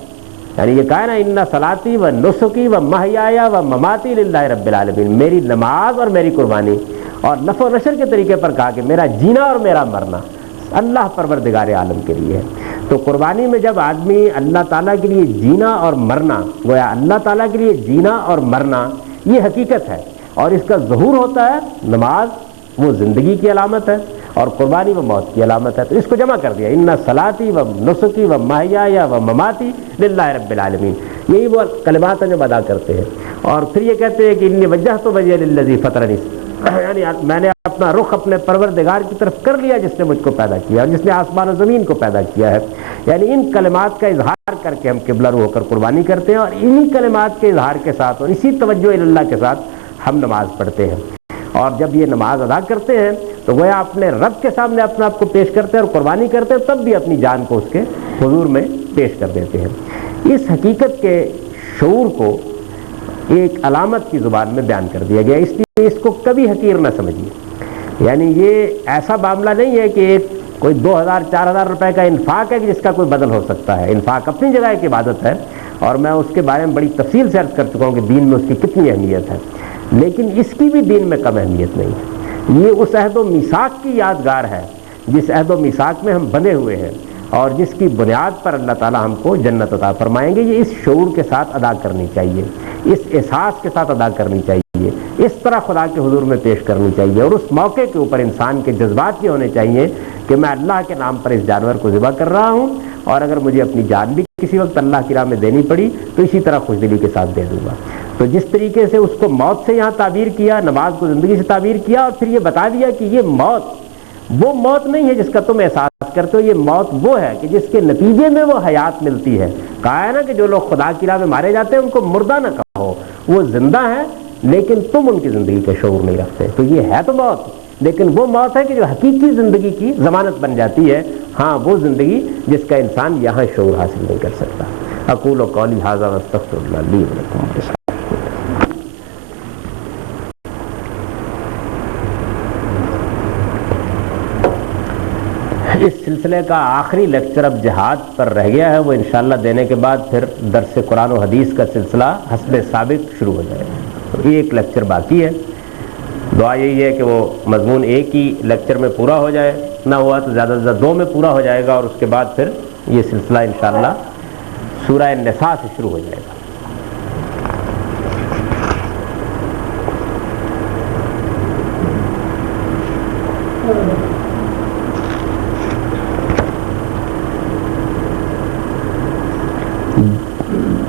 یعنی یہ کہا نا ان صلاتی و نسکی و محیایا و مماتی للہ رب العالمین، میری نماز اور میری قربانی، اور نفع و نشر کے طریقے پر کہا کہ میرا جینا اور میرا مرنا اللہ پروردگار عالم کے لیے ہے۔ تو قربانی میں جب آدمی اللہ تعالیٰ کے لیے جینا اور مرنا، گویا اللہ تعالیٰ کے لیے جینا اور مرنا یہ حقیقت ہے، اور اس کا ظہور ہوتا ہے۔ نماز وہ زندگی کی علامت ہے اور قربانی وہ موت کی علامت ہے، تو اس کو جمع کر دیا ان صلاتی و نسکی و محیایا و مماتی للہ رب العالمین۔ یہی وہ کلمات ہیں جو ادا کرتے ہیں، اور پھر یہ کہتے ہیں کہ انی وجہت وجہی للذی فطرنی، یعنی میں نے اپنا رخ اپنے پروردگار کی طرف کر لیا جس نے مجھ کو پیدا کیا اور جس نے آسمان و زمین کو پیدا کیا ہے۔ یعنی ان کلمات کا اظہار کر کے ہم قبلہ رو ہو کر قربانی کرتے ہیں، اور انہی کلمات کے اظہار کے ساتھ اور اسی توجہ اللہ کے ساتھ ہم نماز پڑھتے ہیں۔ اور جب یہ نماز ادا کرتے ہیں تو گویا اپنے رب کے سامنے اپنے آپ کو پیش کرتے ہیں اور قربانی کرتے ہیں، تب بھی اپنی جان کو اس کے حضور میں پیش کر دیتے ہیں۔ اس حقیقت کے شعور کو ایک علامت کی زبان میں بیان کر دیا گیا، اس لیے اس کو کبھی حقیر نہ سمجھیے۔ یعنی یہ ایسا معاملہ نہیں ہے کہ ایک کوئی 2000-4000 روپے کا انفاق ہے کہ جس کا کوئی بدل ہو سکتا ہے۔ انفاق اپنی جگہ ایک عبادت ہے، اور میں اس کے بارے میں بڑی تفصیل سے عرض کر چکا ہوں کہ دین میں اس کی کتنی اہمیت ہے، لیکن اس کی بھی دین میں کم اہمیت نہیں ہے۔ یہ اس عہد و میثاق کی یادگار ہے جس عہد و میثاق میں ہم بندھے ہوئے ہیں اور جس کی بنیاد پر اللہ تعالیٰ ہم کو جنت عطا فرمائیں گے۔ یہ اس شعور کے ساتھ ادا کرنی چاہیے، اس احساس کے ساتھ ادا کرنی چاہیے، اس طرح خدا کے حضور میں پیش کرنی چاہیے، اور اس موقع کے اوپر انسان کے جذبات یہ ہونے چاہیے کہ میں اللہ کے نام پر اس جانور کو ذبح کر رہا ہوں، اور اگر مجھے اپنی جان بھی کسی وقت اللہ کی راہ میں دینی پڑی تو اسی طرح خوش دلی کے ساتھ دے دوں گا۔ تو جس طریقے سے اس کو موت سے یہاں تعبیر کیا، نماز کو زندگی سے تعبیر کیا، اور پھر یہ بتا دیا کہ یہ موت وہ موت نہیں ہے جس کا تم احساس کرتے ہو، یہ موت وہ ہے کہ جس کے نتیجے میں وہ حیات ملتی ہے۔ کہا ہے نا کہ جو لوگ خدا کی راہ میں مارے جاتے ہیں ان کو مردہ نہ کہو، وہ زندہ ہیں لیکن تم ان کی زندگی کا شعور نہیں رکھتے۔ تو یہ ہے تو موت، لیکن وہ موت ہے کہ جو حقیقی زندگی کی ضمانت بن جاتی ہے، ہاں وہ زندگی جس کا انسان یہاں شعور حاصل نہیں کر سکتا۔ اقول قولی ھذا واستغفر اللہ لی ولکم۔ اس سلسلے کا آخری لیکچر اب جہاد پر رہ گیا ہے، وہ انشاءاللہ دینے کے بعد پھر درس قرآن و حدیث کا سلسلہ حسب سابق شروع ہو جائے گا۔ ایک لیکچر باقی ہے، دعا یہی ہے کہ وہ مضمون ایک ہی لیکچر میں پورا ہو جائے، نہ ہوا تو زیادہ سے زیادہ 2 میں پورا ہو جائے گا، اور اس کے بعد پھر یہ سلسلہ انشاءاللہ سورہ النساء سے شروع ہو جائے گا۔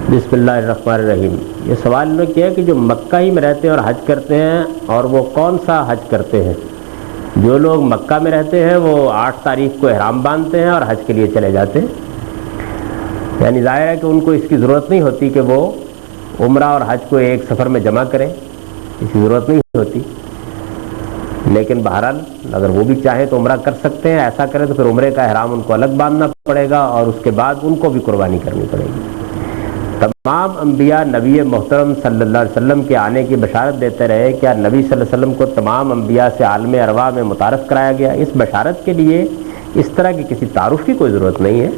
بسم اللہ الرحمن الرحیم۔ یہ سوال انہوں نے کیا کہ جو مکہ ہی میں رہتے ہیں اور حج کرتے ہیں، اور وہ کون سا حج کرتے ہیں؟ جو لوگ مکہ میں رہتے ہیں وہ 8 تاریخ کو احرام باندھتے ہیں اور حج کے لیے چلے جاتے ہیں، یعنی ظاہر ہے کہ ان کو اس کی ضرورت نہیں ہوتی کہ وہ عمرہ اور حج کو ایک سفر میں جمع کریں، اس کی ضرورت نہیں ہوتی، لیکن بہرحال اگر وہ بھی چاہیں تو عمرہ کر سکتے ہیں۔ ایسا کریں تو پھر عمرے کا احرام ان کو الگ باندھنا پڑے گا، اور اس کے بعد ان کو بھی قربانی کرنی پڑے گی۔ تمام انبیاء نبی محترم صلی اللہ علیہ وسلم کے آنے کی بشارت دیتے رہے، کیا نبی صلی اللہ علیہ وسلم کو تمام انبیاء سے عالم ارواح میں متعارف کرایا گیا؟ اس بشارت کے لیے اس طرح کی کسی تعارف کی کوئی ضرورت نہیں ہے۔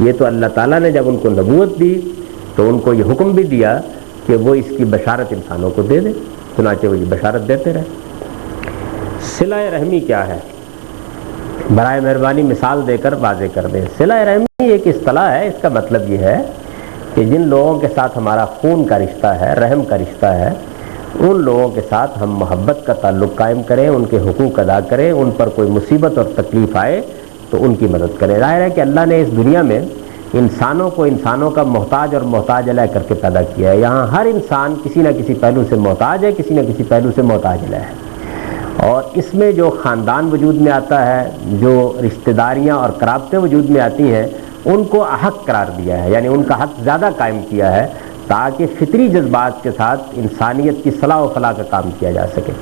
یہ تو اللہ تعالیٰ نے جب ان کو نبوت دی تو ان کو یہ حکم بھی دیا کہ وہ اس کی بشارت انسانوں کو دے دیں، چنانچہ وہ یہ بشارت دیتے رہے۔ صلہ رحمی کیا ہے؟ برائے مہربانی مثال دے کر واضح کر دیں۔ صلہ رحمی ایک اصطلاح ہے، اس کا مطلب یہ ہے کہ جن لوگوں کے ساتھ ہمارا خون کا رشتہ ہے، رحم کا رشتہ ہے، ان لوگوں کے ساتھ ہم محبت کا تعلق قائم کریں، ان کے حقوق ادا کریں، ان پر کوئی مصیبت اور تکلیف آئے تو ان کی مدد کریں۔ ظاہر ہے کہ اللہ نے اس دنیا میں انسانوں کو انسانوں کا محتاج اور محتاج علیہ کر کے پیدا کیا ہے۔ یہاں ہر انسان کسی نہ کسی پہلو سے محتاج ہے، کسی نہ کسی پہلو سے محتاج علیہ ہے، اور اس میں جو خاندان وجود میں آتا ہے، جو رشتہ داریاں اور قرابتیں وجود میں آتی ہیں، ان کو احق قرار دیا ہے، یعنی ان کا حق زیادہ قائم کیا ہے تاکہ فطری جذبات کے ساتھ انسانیت کی صلاح و فلاح کا کام کیا جا سکے۔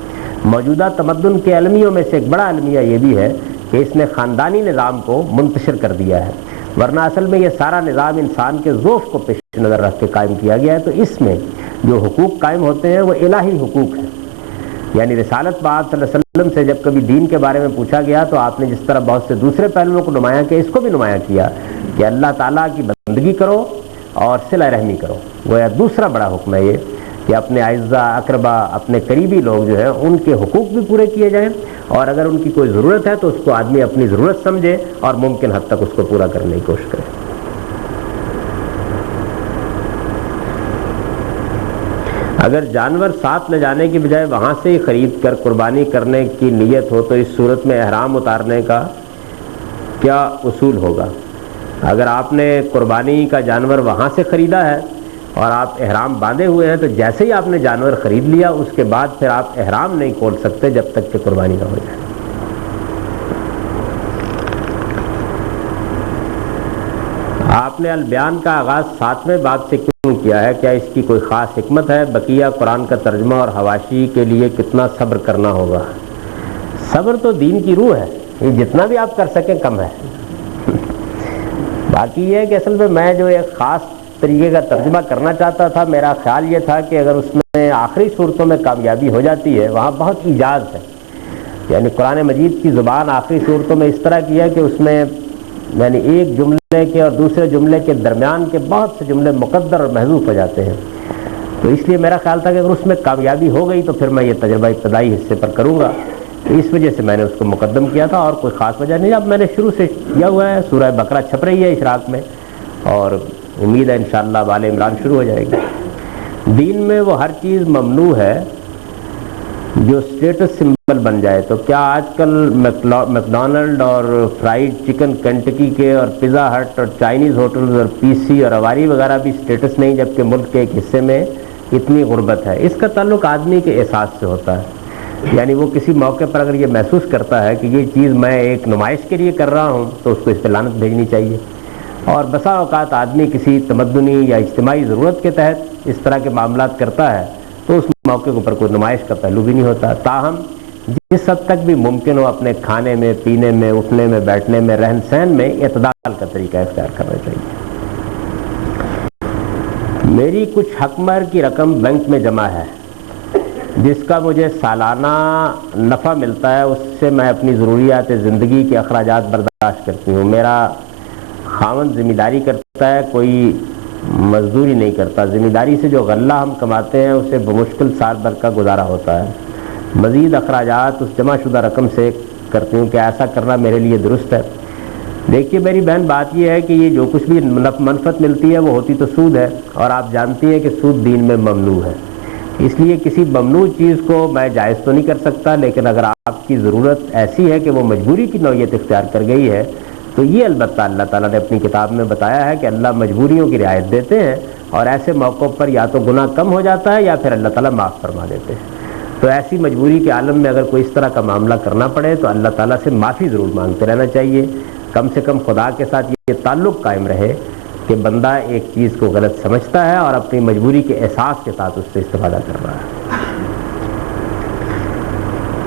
موجودہ تمدن کے المیوں میں سے ایک بڑا المیہ یہ بھی ہے کہ اس نے خاندانی نظام کو منتشر کر دیا ہے، ورنہ اصل میں یہ سارا نظام انسان کے ذوق کو پیش نظر رکھ کے قائم کیا گیا ہے۔ تو اس میں جو حقوق قائم ہوتے ہیں وہ الہی حقوق ہیں، یعنی رسالت بآب صلی اللہ علیہ وسلم سے جب کبھی دین کے بارے میں پوچھا گیا تو آپ نے جس طرح بہت سے دوسرے پہلوؤں کو نمایاں کیا، اس کو بھی نمایاں کیا کہ اللہ تعالیٰ کی بندگی کرو اور صلہ رحمی کرو۔ گویا دوسرا بڑا حکم ہے یہ کہ اپنے اعزاء اقربا، اپنے قریبی لوگ جو ہیں ان کے حقوق بھی پورے کیے جائیں، اور اگر ان کی کوئی ضرورت ہے تو اس کو آدمی اپنی ضرورت سمجھے اور ممکن حد تک اس کو پورا کرنے کی کوشش کرے۔ اگر جانور ساتھ لے جانے کی بجائے وہاں سے ہی خرید کر قربانی کرنے کی نیت ہو تو اس صورت میں احرام اتارنے کا کیا اصول ہوگا؟ اگر آپ نے قربانی کا جانور وہاں سے خریدا ہے اور آپ احرام باندھے ہوئے ہیں تو جیسے ہی آپ نے جانور خرید لیا اس کے بعد پھر آپ احرام نہیں کھول سکتے جب تک کہ قربانی نہ ہو جائے۔ آپ نے البیان کا آغاز 7ویں باب سے کیوں کیا ہے؟ کیا اس کی کوئی خاص حکمت ہے؟ بقیہ قرآن کا ترجمہ اور حواشی کے لیے کتنا صبر کرنا ہوگا؟ صبر تو دین کی روح ہے، یہ جتنا بھی آپ کر سکیں کم ہے۔ باقی یہ ہے کہ اصل میں جو ایک خاص طریقے کا ترجمہ کرنا چاہتا تھا، میرا خیال یہ تھا کہ اگر اس میں آخری صورتوں میں کامیابی ہو جاتی ہے، وہاں بہت ایجاز ہے، یعنی قرآن مجید کی زبان آخری صورتوں میں اس طرح کی ہے کہ اس میں یعنی ایک جملے کے اور دوسرے جملے کے درمیان کے بہت سے جملے مقدر اور محذوف ہو جاتے ہیں، تو اس لیے میرا خیال تھا کہ اگر اس میں کامیابی ہو گئی تو پھر میں یہ تجربہ ابتدائی حصے پر کروں گا، تو اس وجہ سے میں نے اس کو مقدم کیا تھا، اور کوئی خاص وجہ نہیں۔ اب میں نے شروع سے کیا ہوا ہے، سورہ بقرہ چھپ رہی ہے اشراق میں، اور امید ہے انشاءاللہ آل عمران شروع ہو جائے گی۔ دین میں وہ ہر چیز ممنوع ہے جو اسٹیٹس سمبل بن جائے، تو کیا آج کل میکڈونلڈ اور فرائیڈ چکن کنٹکی کے اور پیزا ہٹ اور چائنیز ہوٹلز اور پی سی اور اواری وغیرہ بھی اسٹیٹس نہیں، جبکہ ملک کے ایک حصے میں اتنی غربت ہے؟ اس کا تعلق آدمی کے احساس سے ہوتا ہے، یعنی وہ کسی موقع پر اگر یہ محسوس کرتا ہے کہ یہ چیز میں ایک نمائش کے لیے کر رہا ہوں تو اس کو اس پہ لعنت بھیجنی چاہیے، اور بسا اوقات آدمی کسی تمدنی یا اجتماعی ضرورت کے تحت اس طرح کے معاملات کرتا ہے تو اس موقع کے اوپر کوئی نمائش کا پہلو بھی نہیں ہوتا۔ تاہم جس حد تک بھی ممکن ہو اپنے کھانے میں، پینے میں، اٹھنے میں، بیٹھنے میں، رہن سہن میں اعتدال کا طریقہ اختیار کرنا چاہیے۔ میری کچھ حق مہر کی رقم بینک میں جمع ہے جس کا مجھے سالانہ نفع ملتا ہے، اس سے میں اپنی ضروریات زندگی کے اخراجات برداشت کرتی ہوں۔ میرا خاوند ذمہ داری کرتا ہے، کوئی مزدوری نہیں کرتا۔ ذمہ داری سے جو غلہ ہم کماتے ہیں اسے بمشکل سال بھر کا گزارا ہوتا ہے۔ مزید اخراجات اس جمع شدہ رقم سے کرتی ہوں، کہ ایسا کرنا میرے لیے درست ہے؟ دیکھیے میری بہن، بات یہ ہے کہ یہ جو کچھ بھی منفعت ملتی ہے وہ ہوتی تو سود ہے، اور آپ جانتی ہیں کہ سود دین میں ممنوع ہے۔ اس لیے کسی ممنوع چیز کو میں جائز تو نہیں کر سکتا، لیکن اگر آپ کی ضرورت ایسی ہے کہ وہ مجبوری کی نوعیت اختیار کر گئی ہے تو یہ البتہ اللہ تعالیٰ نے اپنی کتاب میں بتایا ہے کہ اللہ مجبوریوں کی رعایت دیتے ہیں، اور ایسے موقعوں پر یا تو گناہ کم ہو جاتا ہے یا پھر اللہ تعالیٰ معاف فرما دیتے ہیں۔ تو ایسی مجبوری کے عالم میں اگر کوئی اس طرح کا معاملہ کرنا پڑے تو اللہ تعالیٰ سے معافی ضرور مانگتے رہنا چاہیے۔ کم سے کم خدا کے ساتھ یہ تعلق قائم رہے کہ بندہ ایک چیز کو غلط سمجھتا ہے اور اپنی مجبوری کے احساس کے ساتھ اس سے استفادہ کر رہا ہے۔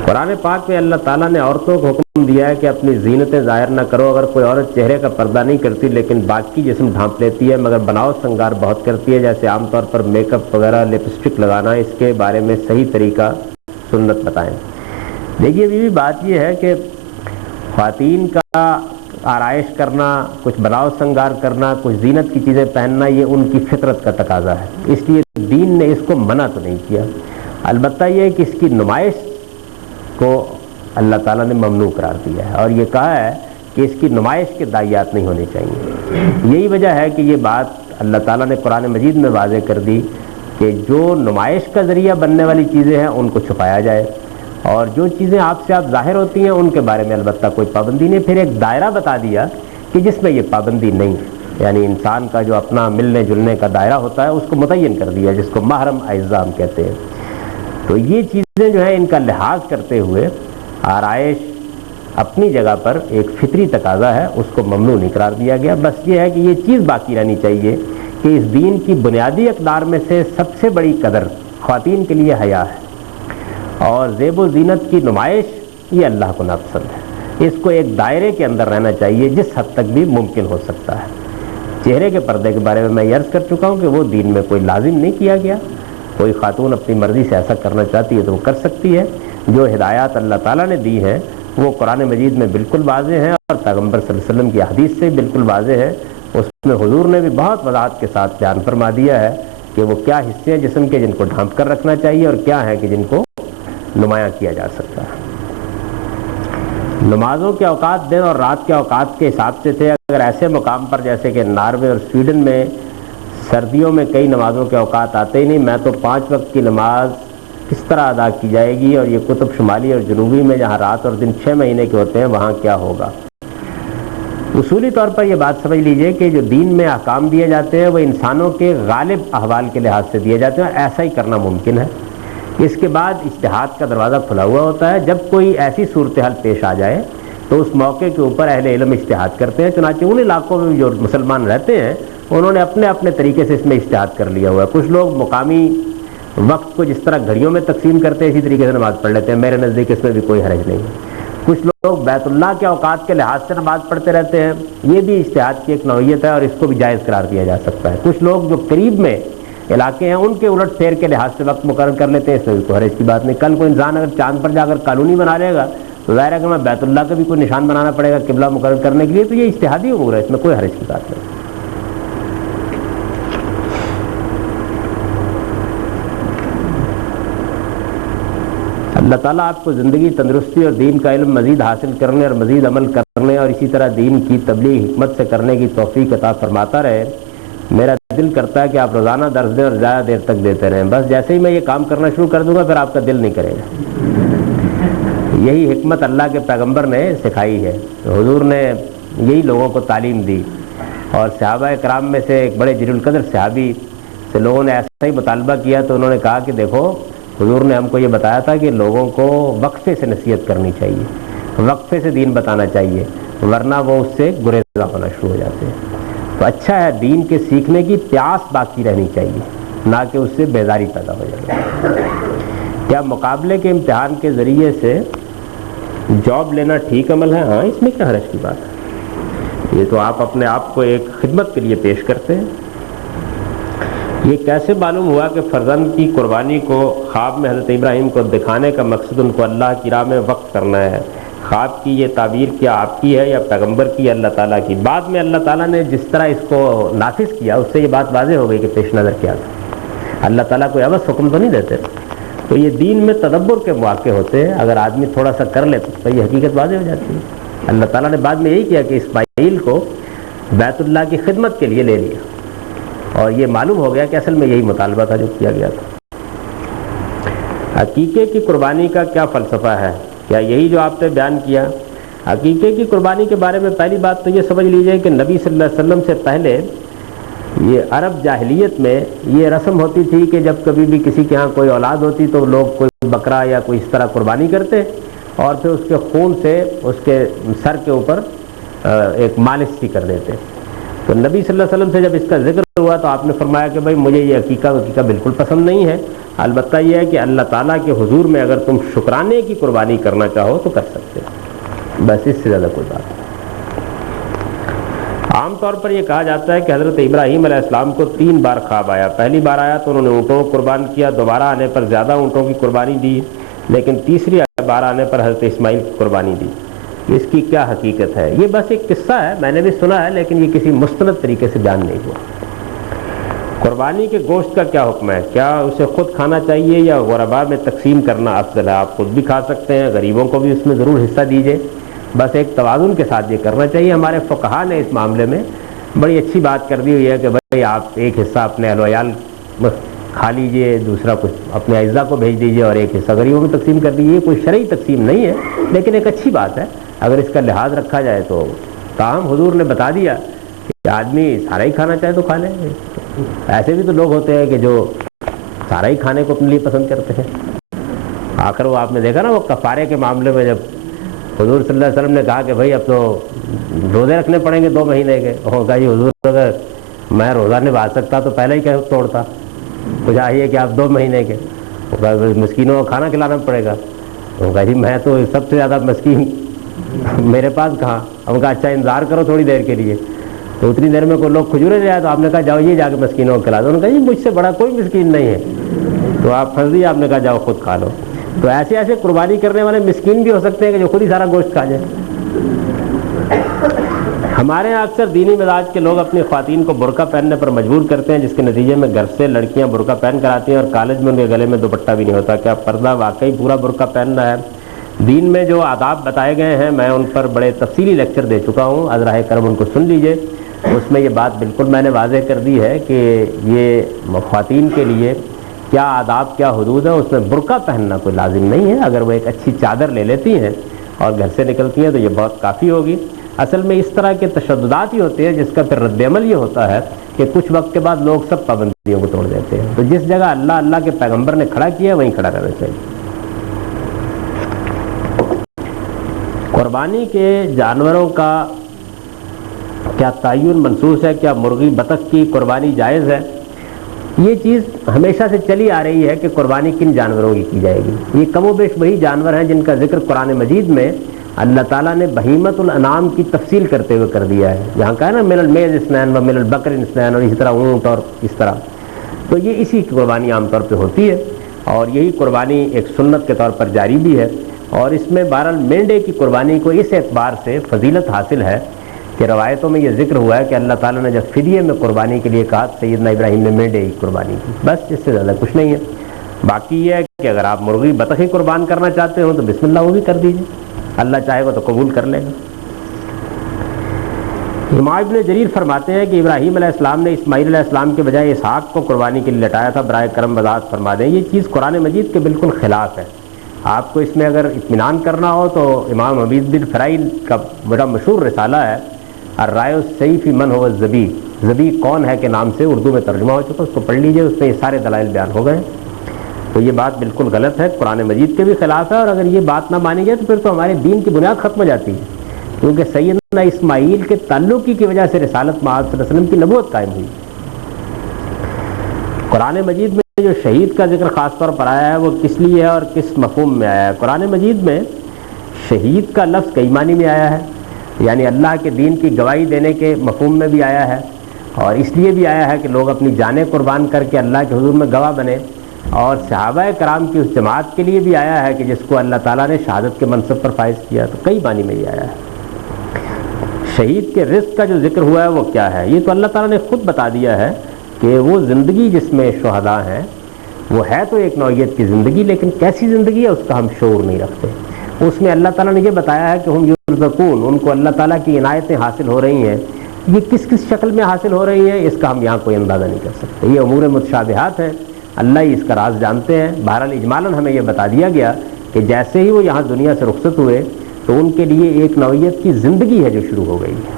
قرآن پاک میں اللہ تعالیٰ نے عورتوں کو حکم دیا ہے کہ اپنی زینتیں ظاہر نہ کرو۔ اگر کوئی عورت چہرے کا پردہ نہیں کرتی لیکن باقی جسم ڈھانپ لیتی ہے، مگر بناؤ سنگار بہت کرتی ہے، جیسے عام طور پر میک اپ وغیرہ، لپسٹک لگانا، اس کے بارے میں صحیح طریقہ سنت بتائیں۔ دیکھیے بھی بات یہ ہے کہ خواتین کا آرائش کرنا، کچھ بناؤ سنگار کرنا، کچھ زینت کی چیزیں پہننا، یہ ان کی فطرت کا تقاضا ہے، اس لیے دین نے اس کو منع تو نہیں کیا۔ البتہ یہ ہے کہ اس کی نمائش کو اللہ تعالیٰ نے ممنوع قرار دیا ہے، اور یہ کہا ہے کہ اس کی نمائش کے داعیات نہیں ہونے چاہیے۔ یہی وجہ ہے کہ یہ بات اللہ تعالیٰ نے قرآن مجید میں واضح کر دی کہ جو نمائش کا ذریعہ بننے والی چیزیں ہیں ان کو چھپایا جائے، اور جو چیزیں آپ سے آپ ظاہر ہوتی ہیں ان کے بارے میں البتہ کوئی پابندی نہیں۔ پھر ایک دائرہ بتا دیا کہ جس میں یہ پابندی نہیں ہے، یعنی انسان کا جو اپنا ملنے جلنے کا دائرہ ہوتا ہے اس کو متعین کر دیا، جس کو محرم اعزاء کہتے ہیں۔ تو یہ چیزیں جو ہیں ان کا لحاظ کرتے ہوئے آرائش اپنی جگہ پر ایک فطری تقاضا ہے، اس کو ممنوع نہیں قرار دیا گیا۔ بس یہ ہے کہ یہ چیز باقی رہنی چاہیے کہ اس دین کی بنیادی اقدار میں سے سب سے بڑی قدر خواتین کے لیے حیا ہے، اور زیب و زینت کی نمائش یہ اللہ کو ناپسند ہے۔ اس کو ایک دائرے کے اندر رہنا چاہیے جس حد تک بھی ممکن ہو سکتا ہے۔ چہرے کے پردے کے بارے میں میں عرض کر چکا ہوں کہ وہ دین میں کوئی لازم نہیں کیا گیا، کوئی خاتون اپنی مرضی سے ایسا کرنا چاہتی ہے تو وہ کر سکتی ہے۔ جو ہدایات اللہ تعالیٰ نے دی ہیں وہ قرآن مجید میں بالکل واضح ہیں، اور پیغمبر صلی اللہ علیہ وسلم کی حدیث سے بالکل واضح ہے۔ اس میں حضور نے بھی بہت وضاحت کے ساتھ بیان فرما دیا ہے کہ وہ کیا حصے ہیں جسم کے جن کو ڈھانپ کر رکھنا چاہیے، اور کیا ہے کہ جن کو نمایاں کیا جا سکتا ہے۔ نمازوں کے اوقات دن اور رات کے اوقات کے حساب سے تھے۔ اگر ایسے مقام پر جیسے کہ ناروے اور سویڈن میں سردیوں میں کئی نمازوں کے اوقات آتے ہی نہیں، میں تو 5 وقت کی نماز کس طرح ادا کی جائے گی، اور یہ قطب شمالی اور جنوبی میں جہاں رات اور دن 6 مہینے کے ہوتے ہیں وہاں کیا ہوگا؟ اصولی طور پر یہ بات سمجھ لیجئے کہ جو دین میں احکام دیے جاتے ہیں وہ انسانوں کے غالب احوال کے لحاظ سے دیے جاتے ہیں، اور ایسا ہی کرنا ممکن ہے۔ اس کے بعد اجتہاد کا دروازہ کھلا ہوا ہوتا ہے۔ جب کوئی ایسی صورتحال پیش آ جائے تو اس موقع کے اوپر اہل علم اجتہاد کرتے ہیں۔ چنانچہ ان علاقوں میں جو مسلمان رہتے ہیں انہوں نے اپنے اپنے طریقے سے اس میں اجتہاد کر لیا ہوا ہے۔ کچھ لوگ مقامی وقت کو جس طرح گھڑیوں میں تقسیم کرتے ہیں اسی طریقے سے نماز پڑھ لیتے ہیں، میرے نزدیک اس میں بھی کوئی حرج نہیں ہے۔ کچھ لوگ بیت اللہ کے اوقات کے لحاظ سے نماز پڑھتے رہتے ہیں، یہ بھی اجتہاد کی ایک نوعیت ہے اور اس کو بھی جائز قرار دیا جا سکتا ہے۔ کچھ لوگ جو قریب میں علاقے ہیں ان کے الٹ پھیر کے لحاظ سے وقت مقرر کر لیتے ہیں، اس میں بھی کوئی حرج کی بات نہیں۔ کل کوئی انسان اگر چاند پر جا کر کالونی بنا لے گا تو ظاہر ہے کہ میں بیت اللہ کا بھی کوئی نشان بنانا پڑے گا قبلہ مقرر کرنے کے لیے، تو یہ اجتہادی امور ہے، اس میں کوئی حرج کی بات نہیں۔ اللہ تعالیٰ آپ کو زندگی، تندرستی اور دین کا علم مزید حاصل کرنے اور مزید عمل کرنے اور اسی طرح دین کی تبلیغ حکمت سے کرنے کی توفیق عطا فرماتا رہے۔ میرا دل کرتا ہے کہ آپ روزانہ درس دیں اور زیادہ دیر تک دیتے رہیں، بس جیسے ہی میں یہ کام کرنا شروع کر دوں گا پھر آپ کا دل نہیں کرے گا۔ یہی حکمت اللہ کے پیغمبر نے سکھائی ہے، حضور نے یہی لوگوں کو تعلیم دی، اور صحابہ کرام میں سے ایک بڑے جلیل القدر صحابی سے لوگوں نے ایسا ہی مطالبہ کیا تو انہوں نے کہا کہ دیکھو حضور نے ہم کو یہ بتایا تھا کہ لوگوں کو وقفے سے نصیحت کرنی چاہیے، وقفے سے دین بتانا چاہیے، ورنہ وہ اس سے گریزاں ہونا شروع ہو جاتے ہیں۔ تو اچھا ہے دین کے سیکھنے کی پیاس باقی رہنی چاہیے، نہ کہ اس سے بیزاری پیدا ہو جائے۔ کیا مقابلے کے امتحان کے ذریعے سے جاب لینا ٹھیک عمل ہے؟ ہاں، اس میں کیا حرج کی بات ہے؟ یہ تو آپ اپنے آپ کو ایک خدمت کے لیے پیش کرتے ہیں۔ یہ کیسے معلوم ہوا کہ فرزند کی قربانی کو خواب میں حضرت ابراہیم کو دکھانے کا مقصد ان کو اللہ کی راہ میں وقف کرنا ہے؟ خواب کی یہ تعبیر کیا آپ کی ہے یا پیغمبر کی یا اللہ تعالیٰ کی؟ بعد میں اللہ تعالیٰ نے جس طرح اس کو نافذ کیا اس سے یہ بات واضح ہو گئی کہ پیش نظر کیا تھا۔ اللہ تعالیٰ کوئی عبث حکم تو نہیں دیتے، تو یہ دین میں تدبر کے مواقع ہوتے ہیں، اگر آدمی تھوڑا سا کر لے تو یہ حقیقت واضح ہو جاتی ہے۔ اللہ تعالیٰ نے بعد میں یہی کیا کہ اسماعیل کو بیت اللہ کی خدمت کے لیے لے لیا، اور یہ معلوم ہو گیا کہ اصل میں یہی مطالبہ تھا جو کیا گیا تھا۔ عقیقے کی قربانی کا کیا فلسفہ ہے؟ کیا یہی جو آپ نے بیان کیا؟ عقیقے کی قربانی کے بارے میں پہلی بات تو یہ سمجھ لیجئے کہ نبی صلی اللہ علیہ وسلم سے پہلے یہ عرب جاہلیت میں یہ رسم ہوتی تھی کہ جب کبھی بھی کسی کے ہاں کوئی اولاد ہوتی تو لوگ کوئی بکرا یا کوئی اس طرح قربانی کرتے اور پھر اس کے خون سے اس کے سر کے اوپر ایک مالش سی کر دیتے۔ تو نبی صلی اللہ علیہ وسلم سے جب اس کا ذکر ہوا تو آپ نے فرمایا کہ بھائی مجھے یہ عقیقہ بالکل پسند نہیں ہے، البتہ یہ ہے کہ اللہ تعالیٰ کے حضور میں اگر تم شکرانے کی قربانی کرنا چاہو تو کر سکتے ہو، بس اس سے زیادہ کوئی بات نہیں۔ عام طور پر یہ کہا جاتا ہے کہ حضرت ابراہیم علیہ السلام کو 3 بار خواب آیا۔ پہلی بار آیا تو انہوں نے اونٹوں کو قربان کیا، دوبارہ آنے پر زیادہ اونٹوں کی قربانی دی، لیکن تیسری بار آنے پر حضرت اسماعیل کی قربانی دی۔ اس کی کیا حقیقت ہے؟ یہ بس ایک قصہ ہے، میں نے بھی سنا ہے، لیکن یہ کسی مستند طریقے سے بیان نہیں ہوا۔ قربانی کے گوشت کا کیا حکم ہے؟ کیا اسے خود کھانا چاہیے یا غرباء میں تقسیم کرنا افضل ہے؟ آپ خود بھی کھا سکتے ہیں، غریبوں کو بھی اس میں ضرور حصہ دیجیے، بس ایک توازن کے ساتھ یہ کرنا چاہیے۔ ہمارے فقہا نے اس معاملے میں بڑی اچھی بات کر دی ہوئی ہے کہ بھائی آپ ایک حصہ اپنے اہل و عیال کھا لیجئے، دوسرا کچھ اپنے اعزاء کو بھیج دیجئے اور ایک حصہ غریبوں میں تقسیم کر دیجیے۔ کوئی شرعی تقسیم نہیں ہے، لیکن ایک اچھی بات ہے اگر اس کا لحاظ رکھا جائے تو۔ تاہم حضور نے بتا دیا کہ آدمی سارا ہی کھانا چاہے تو کھا لے۔ ایسے بھی تو لوگ ہوتے ہیں کہ جو سارا ہی کھانے کو اپنے لیے پسند کرتے ہیں۔ آخر وہ آپ نے دیکھا نا وہ کفارے کے معاملے میں جب حضور صلی اللہ علیہ وسلم نے کہا کہ بھائی اب تو روزے رکھنے پڑیں گے 2 مہینے کے، کہا جی حضور اگر میں روزہ نبھا سکتا تو پہلے ہی کہہ توڑتا، تو چاہیے کہ آپ 2 مہینے کے۔ مسکینوں کو کھانا کھلانا پڑے گا، کہا جی میں تو سب سے زیادہ مسکین، میرے پاس کہاں؟ ہم کہا اچھا انتظار کرو تھوڑی دیر کے لیے، تو اتنی دیر میں کوئی لوگ کھجورے لے آئے تو آپ نے کہا جاؤ یہ جا کے مسکینوں کو کھلا دو۔ انہوں نے کہا جی مجھ سے بڑا کوئی مسکین نہیں ہے، تو آپ پھنس دیے، آپ نے کہا جاؤ خود کھا لو۔ تو ایسے ایسے قربانی کرنے والے مسکین بھی ہو سکتے ہیں کہ جو خود ہی سارا گوشت کھا جائے۔ ہمارے یہاں اکثر دینی مزاج کے لوگ اپنی خواتین کو برقع پہننے پر مجبور کرتے ہیں، جس کے نتیجے میں گھر سے لڑکیاں برقع پہن کر آتی ہیں اور کالج میں ان کے گلے میں دوپٹہ بھی نہیں ہوتا۔ کیا پردہ واقعی پورا برقع پہننا ہے؟ دین میں جو آداب بتائے گئے ہیں میں ان پر بڑے تفصیلی لیکچر دے چکا ہوں، از راہ کرم ان کو سن لیجئے۔ اس میں یہ بات بالکل میں نے واضح کر دی ہے کہ یہ خواتین کے لیے کیا آداب کیا حدود ہے، اس میں برقع پہننا کوئی لازم نہیں ہے۔ اگر وہ ایک اچھی چادر لے لیتی ہیں اور گھر سے نکلتی ہیں تو یہ بہت کافی ہوگی۔ اصل میں اس طرح کے تشددات ہی ہوتے ہیں جس کا پھر رد عمل یہ ہوتا ہے کہ کچھ وقت کے بعد لوگ سب پابندیوں کو توڑ دیتے ہیں۔ تو جس جگہ اللہ کے پیغمبر نے کھڑا کیا وہیں کھڑا رہنا چاہیے۔ قربانی کے جانوروں کا کیا تعین منصوص ہے؟ کیا مرغی بطخ کی قربانی جائز ہے؟ یہ چیز ہمیشہ سے چلی آ رہی ہے کہ قربانی کن جانوروں کی جائے گی۔ یہ کم و بیش وہی جانور ہیں جن کا ذکر قرآن مجید میں اللہ تعالیٰ نے بہیمت الانعام کی تفصیل کرتے ہوئے کر دیا ہے۔ یہاں کہا ہے نا من المیز اثنین و من البقر اثنین، اور اسی طرح اونٹ اور اس طرح، تو یہ اسی کی قربانی عام طور پہ ہوتی ہے، اور یہی قربانی ایک سنت کے طور پر جاری بھی ہے۔ اور اس میں بہرحال مینڈے کی قربانی کو اس اعتبار سے فضیلت حاصل ہے کہ روایتوں میں یہ ذکر ہوا ہے کہ اللہ تعالیٰ نے جب فدیے میں قربانی کے لیے کہا سیدنا ابراہیم نے مینڈے کی قربانی کی، بس اس سے زیادہ کچھ نہیں ہے۔ باقی یہ ہے کہ اگر آپ مرغی بطخ ہی قربان کرنا چاہتے ہو تو بسم اللہ وہ بھی کر دیجیے، اللہ چاہے گا تو قبول کر لے گا۔ امام ابن جریر فرماتے ہیں کہ ابراہیم علیہ السلام نے اسماعیل علیہ السلام کے بجائے اسحاق کو قربانی کے لیے لٹایا تھا، برائے کرم وضاحت فرما دیں۔ یہ چیز قرآن مجید کے بالکل خلاف ہے۔ آپ کو اس میں اگر اطمینان کرنا ہو تو امام حبیب بن فرائل کا بڑا مشہور رسالہ ہے الرائے الصحیح فی من هو الذبی، ذبی کون ہے کے نام سے اردو میں ترجمہ ہو چکا، اس کو پڑھ لیجئے، اس میں یہ سارے دلائل بیان ہو گئے۔ تو یہ بات بالکل غلط ہے، قرآن مجید کے بھی خلاف ہے، اور اگر یہ بات نہ مانی جائے تو پھر تو ہمارے دین کی بنیاد ختم ہو جاتی ہے، کیونکہ سیدنا اسماعیل کے تعلق کی وجہ سے رسالت محمد صلی اللہ علیہ وسلم کی نبوت قائم ہوئی۔ قرآن مجید میں جو شہید کا ذکر خاص طور پر آیا ہے وہ کس لیے ہے اور کس مفہوم میں آیا ہے؟ قرآن مجید میں شہید کا لفظ کئی معنی میں آیا ہے، یعنی اللہ کے دین کی گواہی دینے کے مفہوم میں بھی آیا ہے، اور اس لیے بھی آیا ہے کہ لوگ اپنی جانیں قربان کر کے اللہ کے حضور میں گواہ بنے، اور صحابہ کرام کی اس جماعت کے لیے بھی آیا ہے کہ جس کو اللہ تعالیٰ نے شہادت کے منصب پر فائز کیا، تو کئی معنی میں یہ آیا ہے۔ شہید کے رزق کا جو ذکر ہوا ہے وہ کیا ہے؟ یہ تو اللہ تعالیٰ نے خود بتا دیا ہے کہ وہ زندگی جس میں شہداء ہیں وہ ہے تو ایک نوعیت کی زندگی، لیکن کیسی زندگی ہے اس کا ہم شعور نہیں رکھتے۔ اس میں اللہ تعالیٰ نے یہ بتایا ہے کہ ہم یرزقون، ان کو اللہ تعالیٰ کی عنایتیں حاصل ہو رہی ہیں، یہ کس کس شکل میں حاصل ہو رہی ہیں اس کا ہم یہاں کوئی اندازہ نہیں کر سکتے، یہ امور متشابہات ہیں، اللہ ہی اس کا راز جانتے ہیں۔ بہرحال اجمالاً ہمیں یہ بتا دیا گیا کہ جیسے ہی وہ یہاں دنیا سے رخصت ہوئے تو ان کے لیے ایک نوعیت کی زندگی ہے جو شروع ہو گئی ہے۔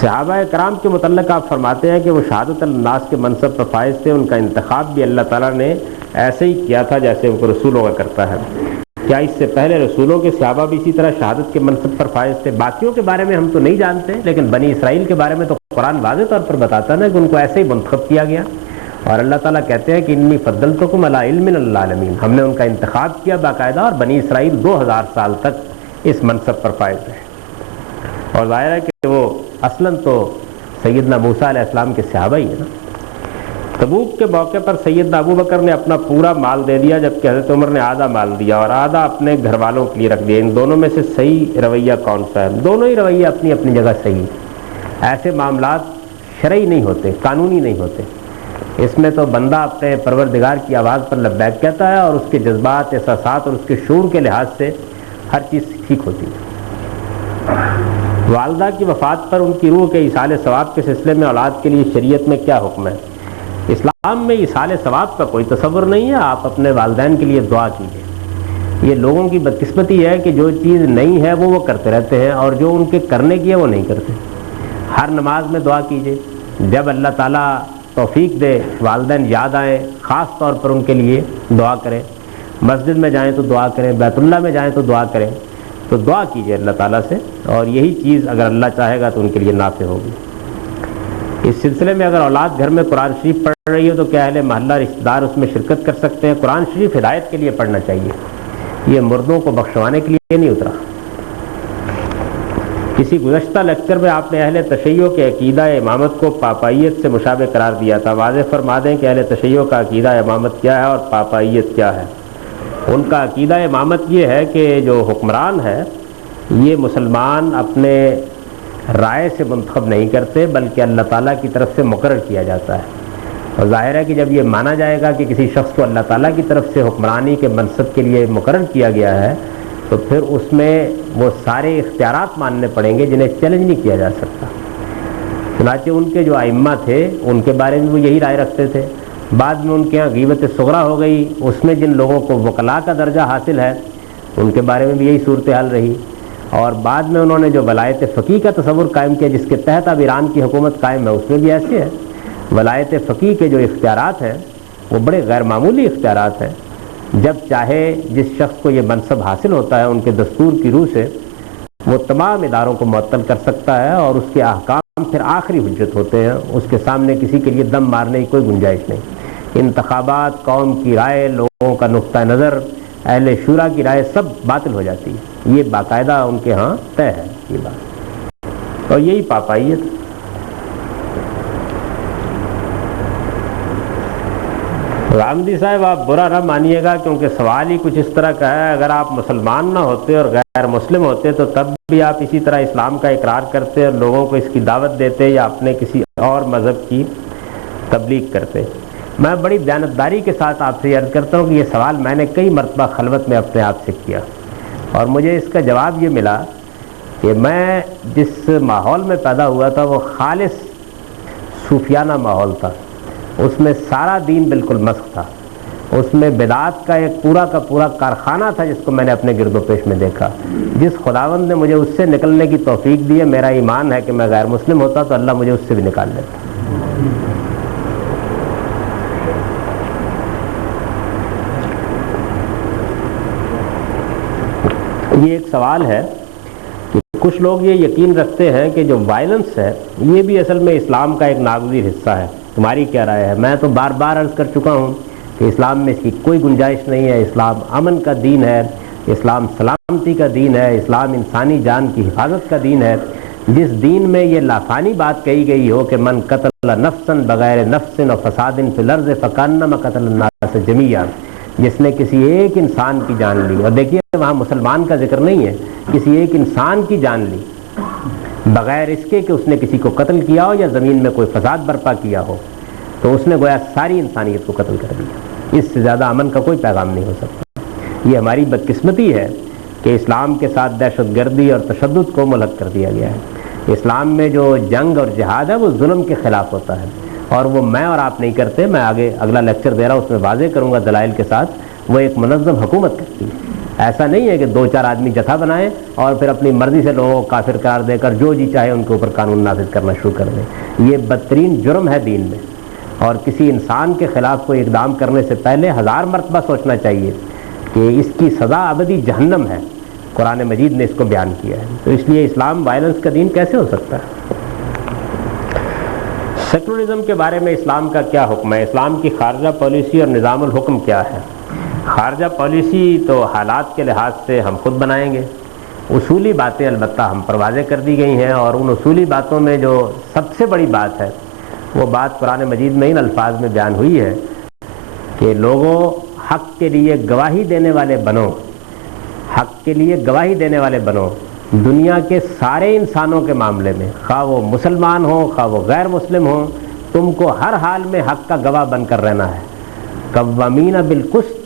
صحابہ کرام کے متعلق آپ فرماتے ہیں کہ وہ شہادت الناس کے منصب پر فائز تھے، ان کا انتخاب بھی اللہ تعالیٰ نے ایسے ہی کیا تھا جیسے ان کو رسولوں کا کرتا ہے۔ کیا اس سے پہلے رسولوں کے صحابہ بھی اسی طرح شہادت کے منصب پر فائز تھے؟ باقیوں کے بارے میں ہم تو نہیں جانتے، لیکن بنی اسرائیل کے بارے میں تو قرآن واضح طور پر بتاتا ہے کہ ان کو ایسے ہی منتخب کیا گیا، اور اللہ تعالیٰ کہتے ہیں کہ انی فضلتکم علی علم من العالمین، ہم نے ان کا انتخاب کیا باقاعدہ، اور بنی اسرائیل 2000 سال تک اس منصب پر فائز رہے۔ اور ظاہر ہے کہ وہ اصلاً تو سیدنا موسیٰ علیہ السلام کے صحابہ ہی ہیں نا۔ تبوک کے موقع پر سیدنا ابو بکر نے اپنا پورا مال دے دیا، جبکہ حضرت عمر نے آدھا مال دیا اور آدھا اپنے گھر والوں کے لیے رکھ دیا۔ ان دونوں میں سے صحیح رویہ کون سا ہے؟ دونوں ہی رویہ اپنی اپنی جگہ صحیح۔ ایسے معاملات شرعی نہیں ہوتے، قانونی نہیں ہوتے، اس میں تو بندہ اپنے پروردگار کی آواز پر لبیک کہتا ہے، اور اس کے جذبات، احساسات اور اس کے شعور کے لحاظ سے ہر چیز ٹھیک ہوتی ہے۔ والدہ کی وفات پر ان کی روح کے ایصال ثواب کے سلسلے میں اولاد کے لیے شریعت میں کیا حکم ہے؟ اسلام میں ایصال ثواب کا کوئی تصور نہیں ہے، آپ اپنے والدین کے لیے دعا کیجیے۔ یہ لوگوں کی بدقسمتی ہے کہ جو چیز نہیں ہے وہ کرتے رہتے ہیں، اور جو ان کے کرنے کی ہے وہ نہیں کرتے۔ ہر نماز میں دعا کیجیے، جب اللہ تعالیٰ توفیق دے والدین یاد آئیں، خاص طور پر ان کے لیے دعا کریں۔ مسجد میں جائیں تو دعا کریں، بیت اللہ میں جائیں تو دعا کریں، تو دعا کیجیے اللہ تعالیٰ سے، اور یہی چیز اگر اللہ چاہے گا تو ان کے لیے نافع ہوگی۔ اس سلسلے میں اگر اولاد گھر میں قرآن شریف پڑھ رہی ہو تو کیا اہل محلہ رشتہ دار اس میں شرکت کر سکتے ہیں؟ قرآن شریف ہدایت کے لیے پڑھنا چاہیے، یہ مردوں کو بخشوانے کے لیے نہیں اترا۔ کسی گزشتہ لیکچر میں آپ نے اہل تشیع کے عقیدہ امامت کو پاپائیت سے مشابہ قرار دیا تھا، واضح فرما دیں کہ اہل تشیع کا عقیدہ امامت کیا ہے اور پاپائیت کیا ہے؟ ان کا عقیدہ امامت یہ ہے کہ جو حکمران ہے یہ مسلمان اپنے رائے سے منتخب نہیں کرتے، بلکہ اللہ تعالیٰ کی طرف سے مقرر کیا جاتا ہے، اور ظاہر ہے کہ جب یہ مانا جائے گا کہ کسی شخص کو اللہ تعالیٰ کی طرف سے حکمرانی کے منصب کے لیے مقرر کیا گیا ہے تو پھر اس میں وہ سارے اختیارات ماننے پڑیں گے جنہیں چیلنج نہیں کیا جا سکتا۔ چنانچہ ان کے جو ائمہ تھے ان کے بارے میں وہ یہی رائے رکھتے تھے۔ بعد میں ان کے یہاں غیبت صغریٰ ہو گئی، اس میں جن لوگوں کو وکلاء کا درجہ حاصل ہے ان کے بارے میں بھی یہی صورتحال رہی، اور بعد میں انہوں نے جو ولایت فقیہ کا تصور قائم کیا جس کے تحت اب ایران کی حکومت قائم ہے، اس میں بھی ایسے ہے۔ ولایت فقیہ کے جو اختیارات ہیں وہ بڑے غیر معمولی اختیارات ہیں، جب چاہے جس شخص کو یہ منصب حاصل ہوتا ہے ان کے دستور کی روح سے وہ تمام اداروں کو معطل کر سکتا ہے، اور اس کے احکام پھر آخری حجت ہوتے ہیں، اس کے سامنے کسی کے لیے دم مارنے کی کوئی گنجائش نہیں۔ انتخابات، قوم کی رائے، لوگوں کا نقطہ نظر، اہل شورا کی رائے سب باطل ہو جاتی ہے، یہ باقاعدہ ان کے ہاں طے ہے یہ بات، اور یہی پاپائیت۔ رامدی صاحب آپ برا نہ مانیے گا کیونکہ سوال ہی کچھ اس طرح کا ہے، اگر آپ مسلمان نہ ہوتے اور غیر مسلم ہوتے تو تب بھی آپ اسی طرح اسلام کا اقرار کرتے اور لوگوں کو اس کی دعوت دیتے یا اپنے کسی اور مذہب کی تبلیغ کرتے۔ میں بڑی دیانتداری کے ساتھ آپ سے عرض کرتا ہوں کہ یہ سوال میں نے کئی مرتبہ خلوت میں اپنے آپ سے کیا، اور مجھے اس کا جواب یہ ملا کہ میں جس ماحول میں پیدا ہوا تھا وہ خالص صوفیانہ ماحول تھا، اس میں سارا دین بالکل مسخ تھا، اس میں بدعات کا ایک پورا کا پورا کارخانہ تھا جس کو میں نے اپنے گرد و پیش میں دیکھا۔ جس خداوند نے مجھے اس سے نکلنے کی توفیق دی ہے، میرا ایمان ہے کہ میں غیر مسلم ہوتا تو اللہ مجھے اس سے بھی نکال لیتا۔ یہ ایک سوال ہے کہ کچھ لوگ یہ یقین رکھتے ہیں کہ جو وائلنس ہے یہ بھی اصل میں اسلام کا ایک ناگزیر حصہ ہے، تمہاری کیا رائے ہے؟ میں تو بار بار عرض کر چکا ہوں کہ اسلام میں اس کی کوئی گنجائش نہیں ہے. اسلام امن کا دین ہے، اسلام سلامتی کا دین ہے، اسلام انسانی جان کی حفاظت کا دین ہے. جس دین میں یہ لافانی بات کہی گئی ہو کہ من قتل نفسا بغیر نفس و فساد فی الارض فکانما قتل الناس جمیعا، جس نے کسی ایک انسان کی جان لی، اور دیکھیے وہاں مسلمان کا ذکر نہیں ہے، کسی ایک انسان کی جان لی بغیر اس کے کہ اس نے کسی کو قتل کیا ہو یا زمین میں کوئی فساد برپا کیا ہو، تو اس نے گویا ساری انسانیت کو قتل کر دیا. اس سے زیادہ امن کا کوئی پیغام نہیں ہو سکتا. یہ ہماری بدقسمتی ہے کہ اسلام کے ساتھ دہشت گردی اور تشدد کو ملحق کر دیا گیا ہے. اسلام میں جو جنگ اور جہاد ہے وہ ظلم کے خلاف ہوتا ہے، اور وہ میں اور آپ نہیں کرتے. میں آگے اگلا لیکچر دے رہا ہوں، اس میں واضح کروں گا دلائل کے ساتھ. وہ ایک منظم حکومت کرتی ہے. ایسا نہیں ہے کہ دو چار آدمی جتھا بنائیں اور پھر اپنی مرضی سے لوگوں کو کافر قرار دے کر جو جی چاہے ان کے اوپر قانون نافذ کرنا شروع کر دیں. یہ بدترین جرم ہے دین میں، اور کسی انسان کے خلاف کوئی اقدام کرنے سے پہلے 1000 مرتبہ سوچنا چاہیے کہ اس کی سزا ابدی جہنم ہے. قرآن مجید نے اس کو بیان کیا ہے. تو اس لیے اسلام وائلنس کا دین کیسے ہو سکتا ہے؟ سیکولرزم کے بارے میں اسلام کا کیا حکم ہے؟ اسلام کی خارجہ پالیسی اور نظام الحکم کیا ہے؟ خارجہ پالیسی تو حالات کے لحاظ سے ہم خود بنائیں گے. اصولی باتیں البتہ ہم پر واضح کر دی گئی ہیں، اور ان اصولی باتوں میں جو سب سے بڑی بات ہے وہ بات قرآن مجید میں ان الفاظ میں بیان ہوئی ہے کہ لوگوں حق کے لیے گواہی دینے والے بنو، حق کے لیے گواہی دینے والے بنو دنیا کے سارے انسانوں کے معاملے میں، خواہ وہ مسلمان ہوں خواہ وہ غیر مسلم ہوں. تم کو ہر حال میں حق کا گواہ بن کر رہنا ہے. قوامین بالقسط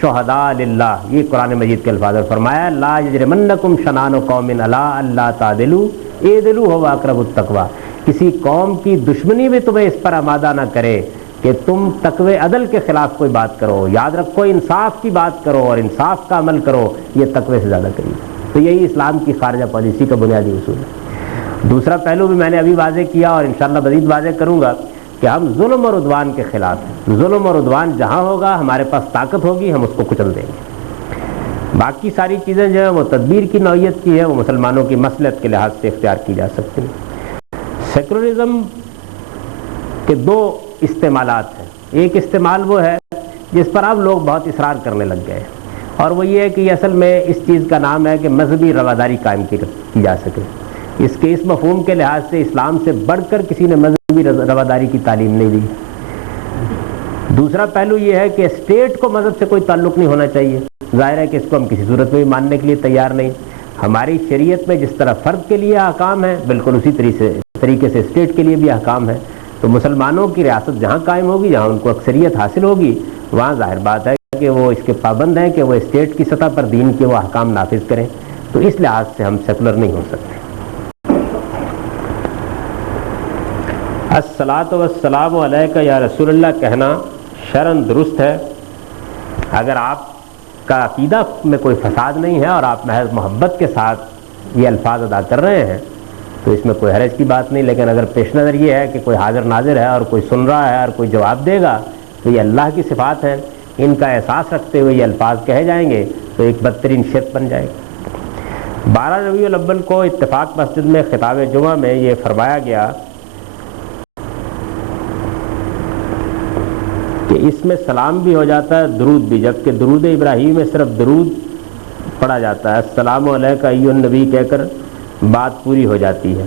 شہداء للہ، یہ قرآن مجید کے الفاظ میں فرمایا. لا یجرمنکم شنآن قوم علی الا تعدلوا اعدلوا هو اقرب التقوی. کسی قوم کی دشمنی بھی تمہیں اس پر آمادہ نہ کرے کہ تم تقوی عدل کے خلاف کوئی بات کرو. یاد رکھو انصاف کی بات کرو اور انصاف کا عمل کرو، یہ تقوی سے زیادہ قریب ہے. تو یہی اسلام کی خارجہ پالیسی کا بنیادی اصول ہے. دوسرا پہلو بھی میں نے ابھی واضح کیا اور انشاءاللہ مزید واضح کروں گا کہ ہم ظلم اور عدوان کے خلاف ہیں. ظلم اور عدوان جہاں ہوگا ہمارے پاس طاقت ہوگی، ہم اس کو کچل دیں گے. باقی ساری چیزیں جو ہیں وہ تدبیر کی نوعیت کی ہے، وہ مسلمانوں کی مصلحت کے لحاظ سے اختیار کی جا سکتی ہیں. سیکولرزم کے دو استعمالات ہیں. ایک استعمال وہ ہے جس پر اب لوگ بہت اصرار کرنے لگ گئے، اور وہ یہ ہے کہ یہ اصل میں اس چیز کا نام ہے کہ مذہبی رواداری قائم کی جا سکے. اس کے اس مفہوم کے لحاظ سے اسلام سے بڑھ کر کسی نے مذہبی رواداری کی تعلیم نہیں دی. دوسرا پہلو یہ ہے کہ اسٹیٹ کو مذہب سے کوئی تعلق نہیں ہونا چاہیے. ظاہر ہے کہ اس کو ہم کسی صورت میں بھی ماننے کے لیے تیار نہیں. ہماری شریعت میں جس طرح فرد کے لیے احکام ہے بالکل اسی طریقے سے اسٹیٹ کے لیے بھی احکام ہے. تو مسلمانوں کی ریاست جہاں قائم ہوگی، جہاں ان کو اکثریت حاصل ہوگی، وہاں ظاہر بات ہے کہ وہ اس کے پابند ہیں کہ وہ اسٹیٹ کی سطح پر دین کے وہ احکام نافذ کریں. تو اس لحاظ سے ہم سیکولر نہیں ہو سکتے. الصلاۃ والسلام علیک یا رسول اللہ کہنا شرعاً درست ہے اگر آپ کا عقیدہ میں کوئی فساد نہیں ہے اور آپ محض محبت کے ساتھ یہ الفاظ ادا کر رہے ہیں تو اس میں کوئی حرج کی بات نہیں. لیکن اگر پیش نظر یہ ہے کہ کوئی حاضر ناظر ہے اور کوئی سن رہا ہے اور کوئی جواب دے گا تو یہ اللہ کی صفات ہیں، ان کا احساس رکھتے ہوئے یہ الفاظ کہے جائیں گے تو ایک بدترین شرک بن جائے گا. 12 ربیع الاول کو اتفاق مسجد میں خطاب جمعہ میں یہ فرمایا گیا کہ اس میں سلام بھی ہو جاتا ہے، درود بھی، جبکہ درود ابراہیم میں صرف درود پڑھا جاتا ہے. السلام علیکم ایھا النبی کہہ کر بات پوری ہو جاتی ہے.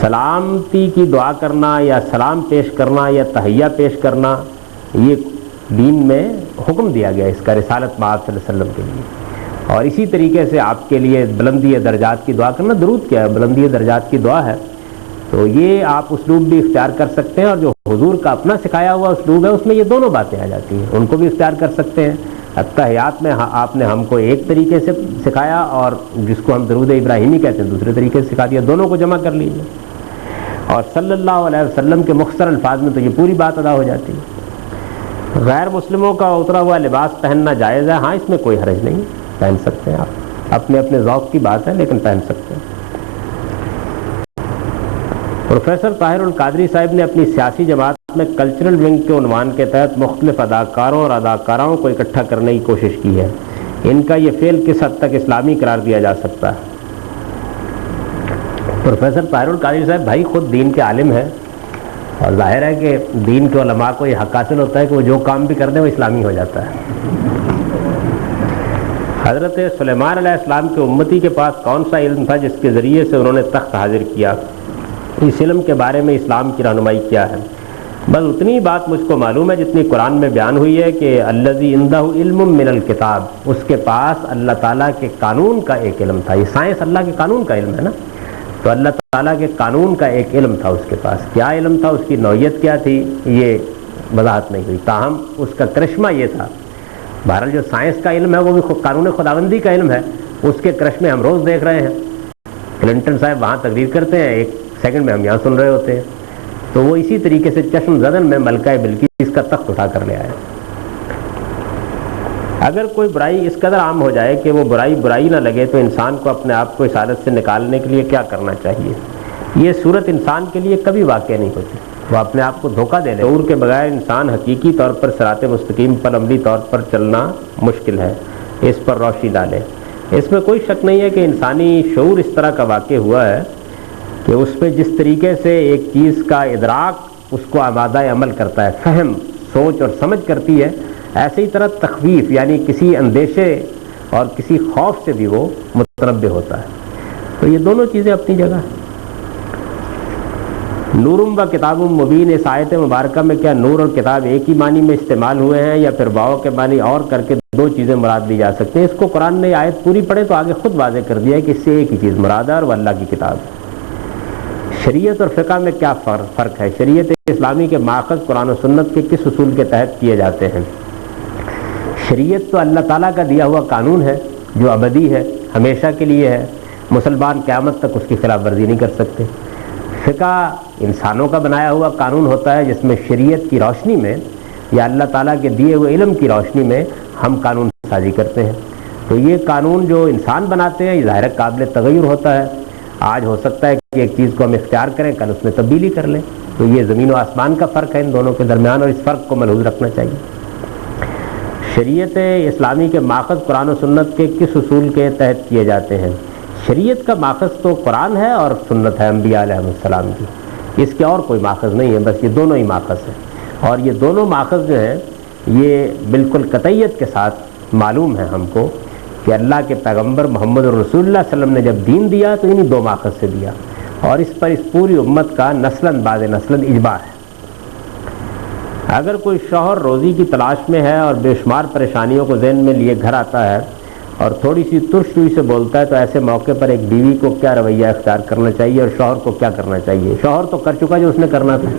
سلامتی کی دعا کرنا یا سلام پیش کرنا یا تحیہ پیش کرنا یہ دین میں حکم دیا گیا اس کا رسالت مآب صلی اللہ علیہ وسلم کے لیے. اور اسی طریقے سے آپ کے لیے بلندی درجات کی دعا کرنا، درود کیا ہے؟ بلندی درجات کی دعا ہے. تو یہ آپ اسلوب بھی اختیار کر سکتے ہیں، اور جو حضور کا اپنا سکھایا ہوا اسلوب ہے اس میں یہ دونوں باتیں آ جاتی ہیں، ان کو بھی اختیار کر سکتے ہیں. التحیات میں آپ نے ہم کو ایک طریقے سے سکھایا اور جس کو ہم درود ابراہیمی کہتے ہیں دوسرے طریقے سے سکھا دیا، دونوں کو جمع کر لیجیے. اور صلی اللہ علیہ وسلم کے مختصر الفاظ میں تو یہ پوری بات ادا ہو جاتی ہے. غیر مسلموں کا اترا ہوا لباس پہننا جائز ہے، ہاں اس میں کوئی حرج نہیں، پہن سکتے ہیں آپ، اپنے اپنے ذوق کی بات ہے لیکن پہن سکتے ہیں. پروفیسر طاہر القادری صاحب نے اپنی سیاسی جماعت میں کلچرل ونگ کے عنوان کے تحت مختلف اداکاروں اور اداکاراؤں کو اکٹھا کرنے کی کوشش کی ہے. ان کا یہ فعل کس حد تک اسلامی قرار دیا جا سکتا ہے؟ پروفیسر طاہر القادری صاحب بھائی خود دین کے عالم ہیں اور ظاہر ہے کہ دین کے علماء کو یہ حق حاصل ہوتا ہے کہ وہ جو کام بھی کر دیں وہ اسلامی ہو جاتا ہے۔ حضرت سلیمان علیہ السلام کے امتی کے پاس کون سا علم تھا جس کے ذریعے سے انہوں نے تخت حاضر کیا؟ اس علم کے بارے میں اسلام کی رہنمائی کیا ہے؟ بس اتنی بات مجھ کو معلوم ہے جتنی قرآن میں بیان ہوئی ہے کہ الذی عندہ علم من الکتاب، اس کے پاس اللہ تعالیٰ کے قانون کا ایک علم تھا۔ یہ سائنس اللہ کے قانون کا علم ہے نا، تو اللہ تعالیٰ کے قانون کا ایک علم تھا اس کے پاس۔ کیا علم تھا، اس کی نوعیت کیا تھی، یہ وضاحت نہیں ہوئی، تاہم اس کا کرشمہ یہ تھا۔ بہرحال جو سائنس کا علم ہے وہ بھی قانون خداوندی کا علم ہے، اس کے کرشمے ہم روز دیکھ رہے ہیں۔ کلنٹن صاحب وہاں تقریر کرتے ہیں، 1 سیکنڈ میں ہم یہاں سن رہے ہوتے ہیں، تو وہ اسی طریقے سے چشم زدن میں ملکہ بلقیس کا تخت اٹھا کر لے آئے۔ اگر کوئی برائی اس قدر عام ہو جائے کہ وہ برائی نہ لگے تو انسان کو اپنے آپ کو اس حالت سے نکالنے کے لیے کیا کرنا چاہیے؟ یہ صورت انسان کے لیے کبھی واقع نہیں ہوتی، وہ اپنے آپ کو دھوکہ دے لے۔ شعور کے بغیر انسان حقیقی طور پر صراط مستقیم پر عملی طور پر چلنا مشکل ہے، اس پر روشنی ڈالے۔ اس میں کوئی شک نہیں ہے کہ انسانی شعور اس طرح کا واقع ہوا ہے کہ اس پہ جس طریقے سے ایک چیز کا ادراک اس کو آمادہ عمل کرتا ہے، فہم، سوچ اور سمجھ کرتی ہے، ایسے ہی طرح تخویف یعنی کسی اندیشے اور کسی خوف سے بھی وہ متنبہ ہوتا ہے۔ تو یہ دونوں چیزیں اپنی جگہ ہیں۔ نورم و کتاب مبین، اس آیت مبارکہ میں کیا نور اور کتاب ایک ہی معنی میں استعمال ہوئے ہیں یا پھر واو کے معنی اور کر کے 2 چیزیں مراد لی جا سکتے ہیں؟ اس کو قرآن نے آیت پوری پڑھے تو آگے خود واضح کر دیا ہے کہ اس سے ایک ہی چیز مراد ہے اور وہ اللہ کی کتاب ہے۔ شریعت اور فقہ میں کیا فرق ہے؟ شریعت اسلامی کے ماخذ قرآن و سنت کے کس اصول کے تحت کیے جاتے ہیں؟ شریعت تو اللہ تعالیٰ کا دیا ہوا قانون ہے جو ابدی ہے، ہمیشہ کے لیے ہے، مسلمان قیامت تک اس کی خلاف ورزی نہیں کر سکتے۔ فقہ انسانوں کا بنایا ہوا قانون ہوتا ہے جس میں شریعت کی روشنی میں یا اللہ تعالیٰ کے دیے ہوئے علم کی روشنی میں ہم قانون سازی کرتے ہیں۔ تو یہ قانون جو انسان بناتے ہیں یہ ظاہر قابل تغیر ہوتا ہے، آج ہو سکتا ہے کہ ایک چیز کو ہم اختیار کریں، کل اس میں تبدیلی کر لیں۔ تو یہ زمین و آسمان کا فرق ہے ان دونوں کے درمیان، اور اس فرق کو ملحوظ رکھنا چاہیے۔ شریعت اسلامی کے ماخذ قرآن و سنت کے کس اصول کے تحت کیے جاتے ہیں؟ شریعت کا ماخذ تو قرآن ہے اور سنت ہے انبیاء علیہ السلام کی، اس کے اور کوئی ماخذ نہیں ہے، بس یہ دونوں ہی ماخذ ہیں۔ اور یہ دونوں ماخذ جو ہیں یہ بالکل قطعیت کے ساتھ معلوم ہے ہم کو کہ اللہ کے پیغمبر محمد رسول اللہ صلی اللہ علیہ وسلم نے جب دین دیا تو انہی 2 ماخذ سے دیا، اور اس پر اس پوری امت کا نسلاً بعد نسلاً اجماع ہے۔ اگر کوئی شوہر روزی کی تلاش میں ہے اور بے شمار پریشانیوں کو ذہن میں لیے گھر آتا ہے اور تھوڑی سی ترش روئی سے بولتا ہے تو ایسے موقع پر ایک بیوی کو کیا رویہ اختیار کرنا چاہیے اور شوہر کو کیا کرنا چاہیے؟ شوہر تو کر چکا جو اس نے کرنا تھا،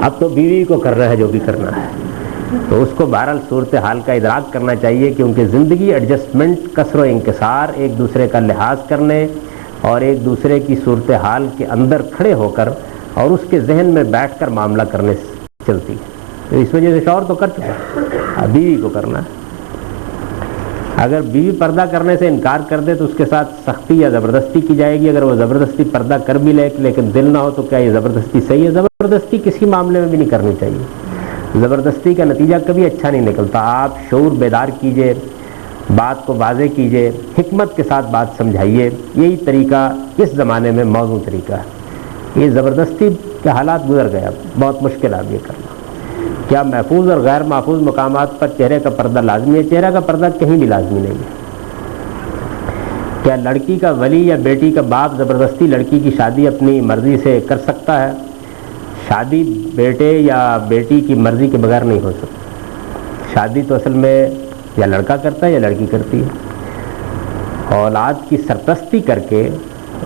اب تو بیوی کو کرنا ہے جو بھی کرنا ہے۔ تو اس کو بہرحال صورتحال کا ادراک کرنا چاہیے، کیونکہ زندگی ایڈجسٹمنٹ، کسر و انکسار، ایک دوسرے کا لحاظ کرنے اور ایک دوسرے کی صورتحال کے اندر کھڑے ہو کر اور اس کے ذہن میں بیٹھ کر معاملہ کرنے سے چلتی ہے۔ تو اس وجہ سے شوہر تو کر چکا، اب بیوی کو کرنا ہے۔ اگر بیوی پردہ کرنے سے انکار کر دے تو اس کے ساتھ سختی یا زبردستی کی جائے گی؟ اگر وہ زبردستی پردہ کر بھی لے لیکن دل نہ ہو تو کیا یہ زبردستی صحیح ہے؟ زبردستی کسی معاملے میں بھی نہیں کرنی چاہیے، زبردستی کا نتیجہ کبھی اچھا نہیں نکلتا۔ آپ شعور بیدار کیجئے، بات کو واضح کیجئے، حکمت کے ساتھ بات سمجھائیے، یہی طریقہ اس زمانے میں موزوں طریقہ ہے۔ یہ زبردستی کے حالات گزر گئے، اب بہت مشکل ہے یہ کرنا۔ کیا محفوظ اور غیر محفوظ مقامات پر چہرے کا پردہ لازمی ہے؟ چہرے کا پردہ کہیں بھی لازمی نہیں ہے۔ کیا لڑکی کا ولی یا بیٹی کا باپ زبردستی لڑکی کی شادی اپنی مرضی سے کر سکتا ہے؟ شادی بیٹے یا بیٹی کی مرضی کے بغیر نہیں ہو سکتی۔ شادی تو اصل میں یا لڑکا کرتا ہے یا لڑکی کرتی ہے۔ اولاد کی سرپرستی کر کے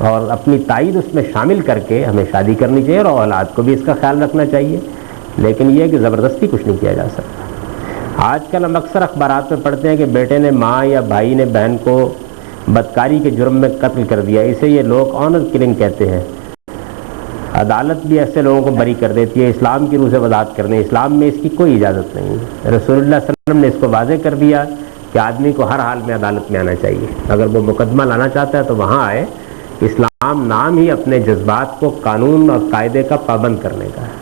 اور اپنی تائید اس میں شامل کر کے ہمیں شادی کرنی چاہیے، اور اولاد کو بھی اس کا خیال رکھنا چاہیے، لیکن یہ کہ زبردستی کچھ نہیں کیا جا سکتا۔ آج کل ہم اکثر اخبارات میں پڑھتے ہیں کہ بیٹے نے ماں یا بھائی نے بہن کو بدکاری کے جرم میں قتل کر دیا، اسے یہ لوگ آنر کلنگ کہتے ہیں۔ عدالت بھی ایسے لوگوں کو بری کر دیتی ہے۔ اسلام کی روح سے وضاحت کرنے، اسلام میں اس کی کوئی اجازت نہیں ہے۔ رسول اللہ صلی اللہ علیہ وسلم نے اس کو واضح کر دیا کہ آدمی کو ہر حال میں عدالت میں آنا چاہیے، اگر وہ مقدمہ لانا چاہتا ہے تو وہاں آئے۔ اسلام نام ہی اپنے جذبات کو قانون اور قاعدے کا پابند کرنے کا ہے۔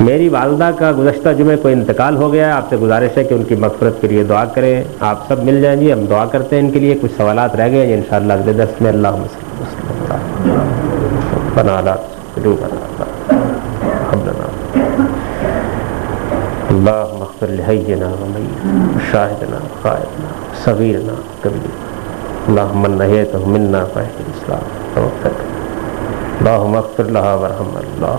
میری والدہ کا گزشتہ جمعے کو انتقال ہو گیا ہے، آپ سے گزارش ہے کہ ان کی مغفرت کے لیے دعا کریں۔ آپ سب مل جائیں جی، ہم دعا کرتے ہیں ان کے لیے۔ کچھ سوالات رہ گئے ہیں انشاءاللہ اگلے درس میں۔ اللہم صلی اللہ علیہ وسلم۔ ربنا لا تزغ قلوبنا وهب لنا اللهم اغفر لحينا وميتنا وشاهدنا وغائبنا صغيرنا وكبيرنا اللهم من نهيته منا فاهد الإسلام توفقنا اللهم اغفر لها وارحمها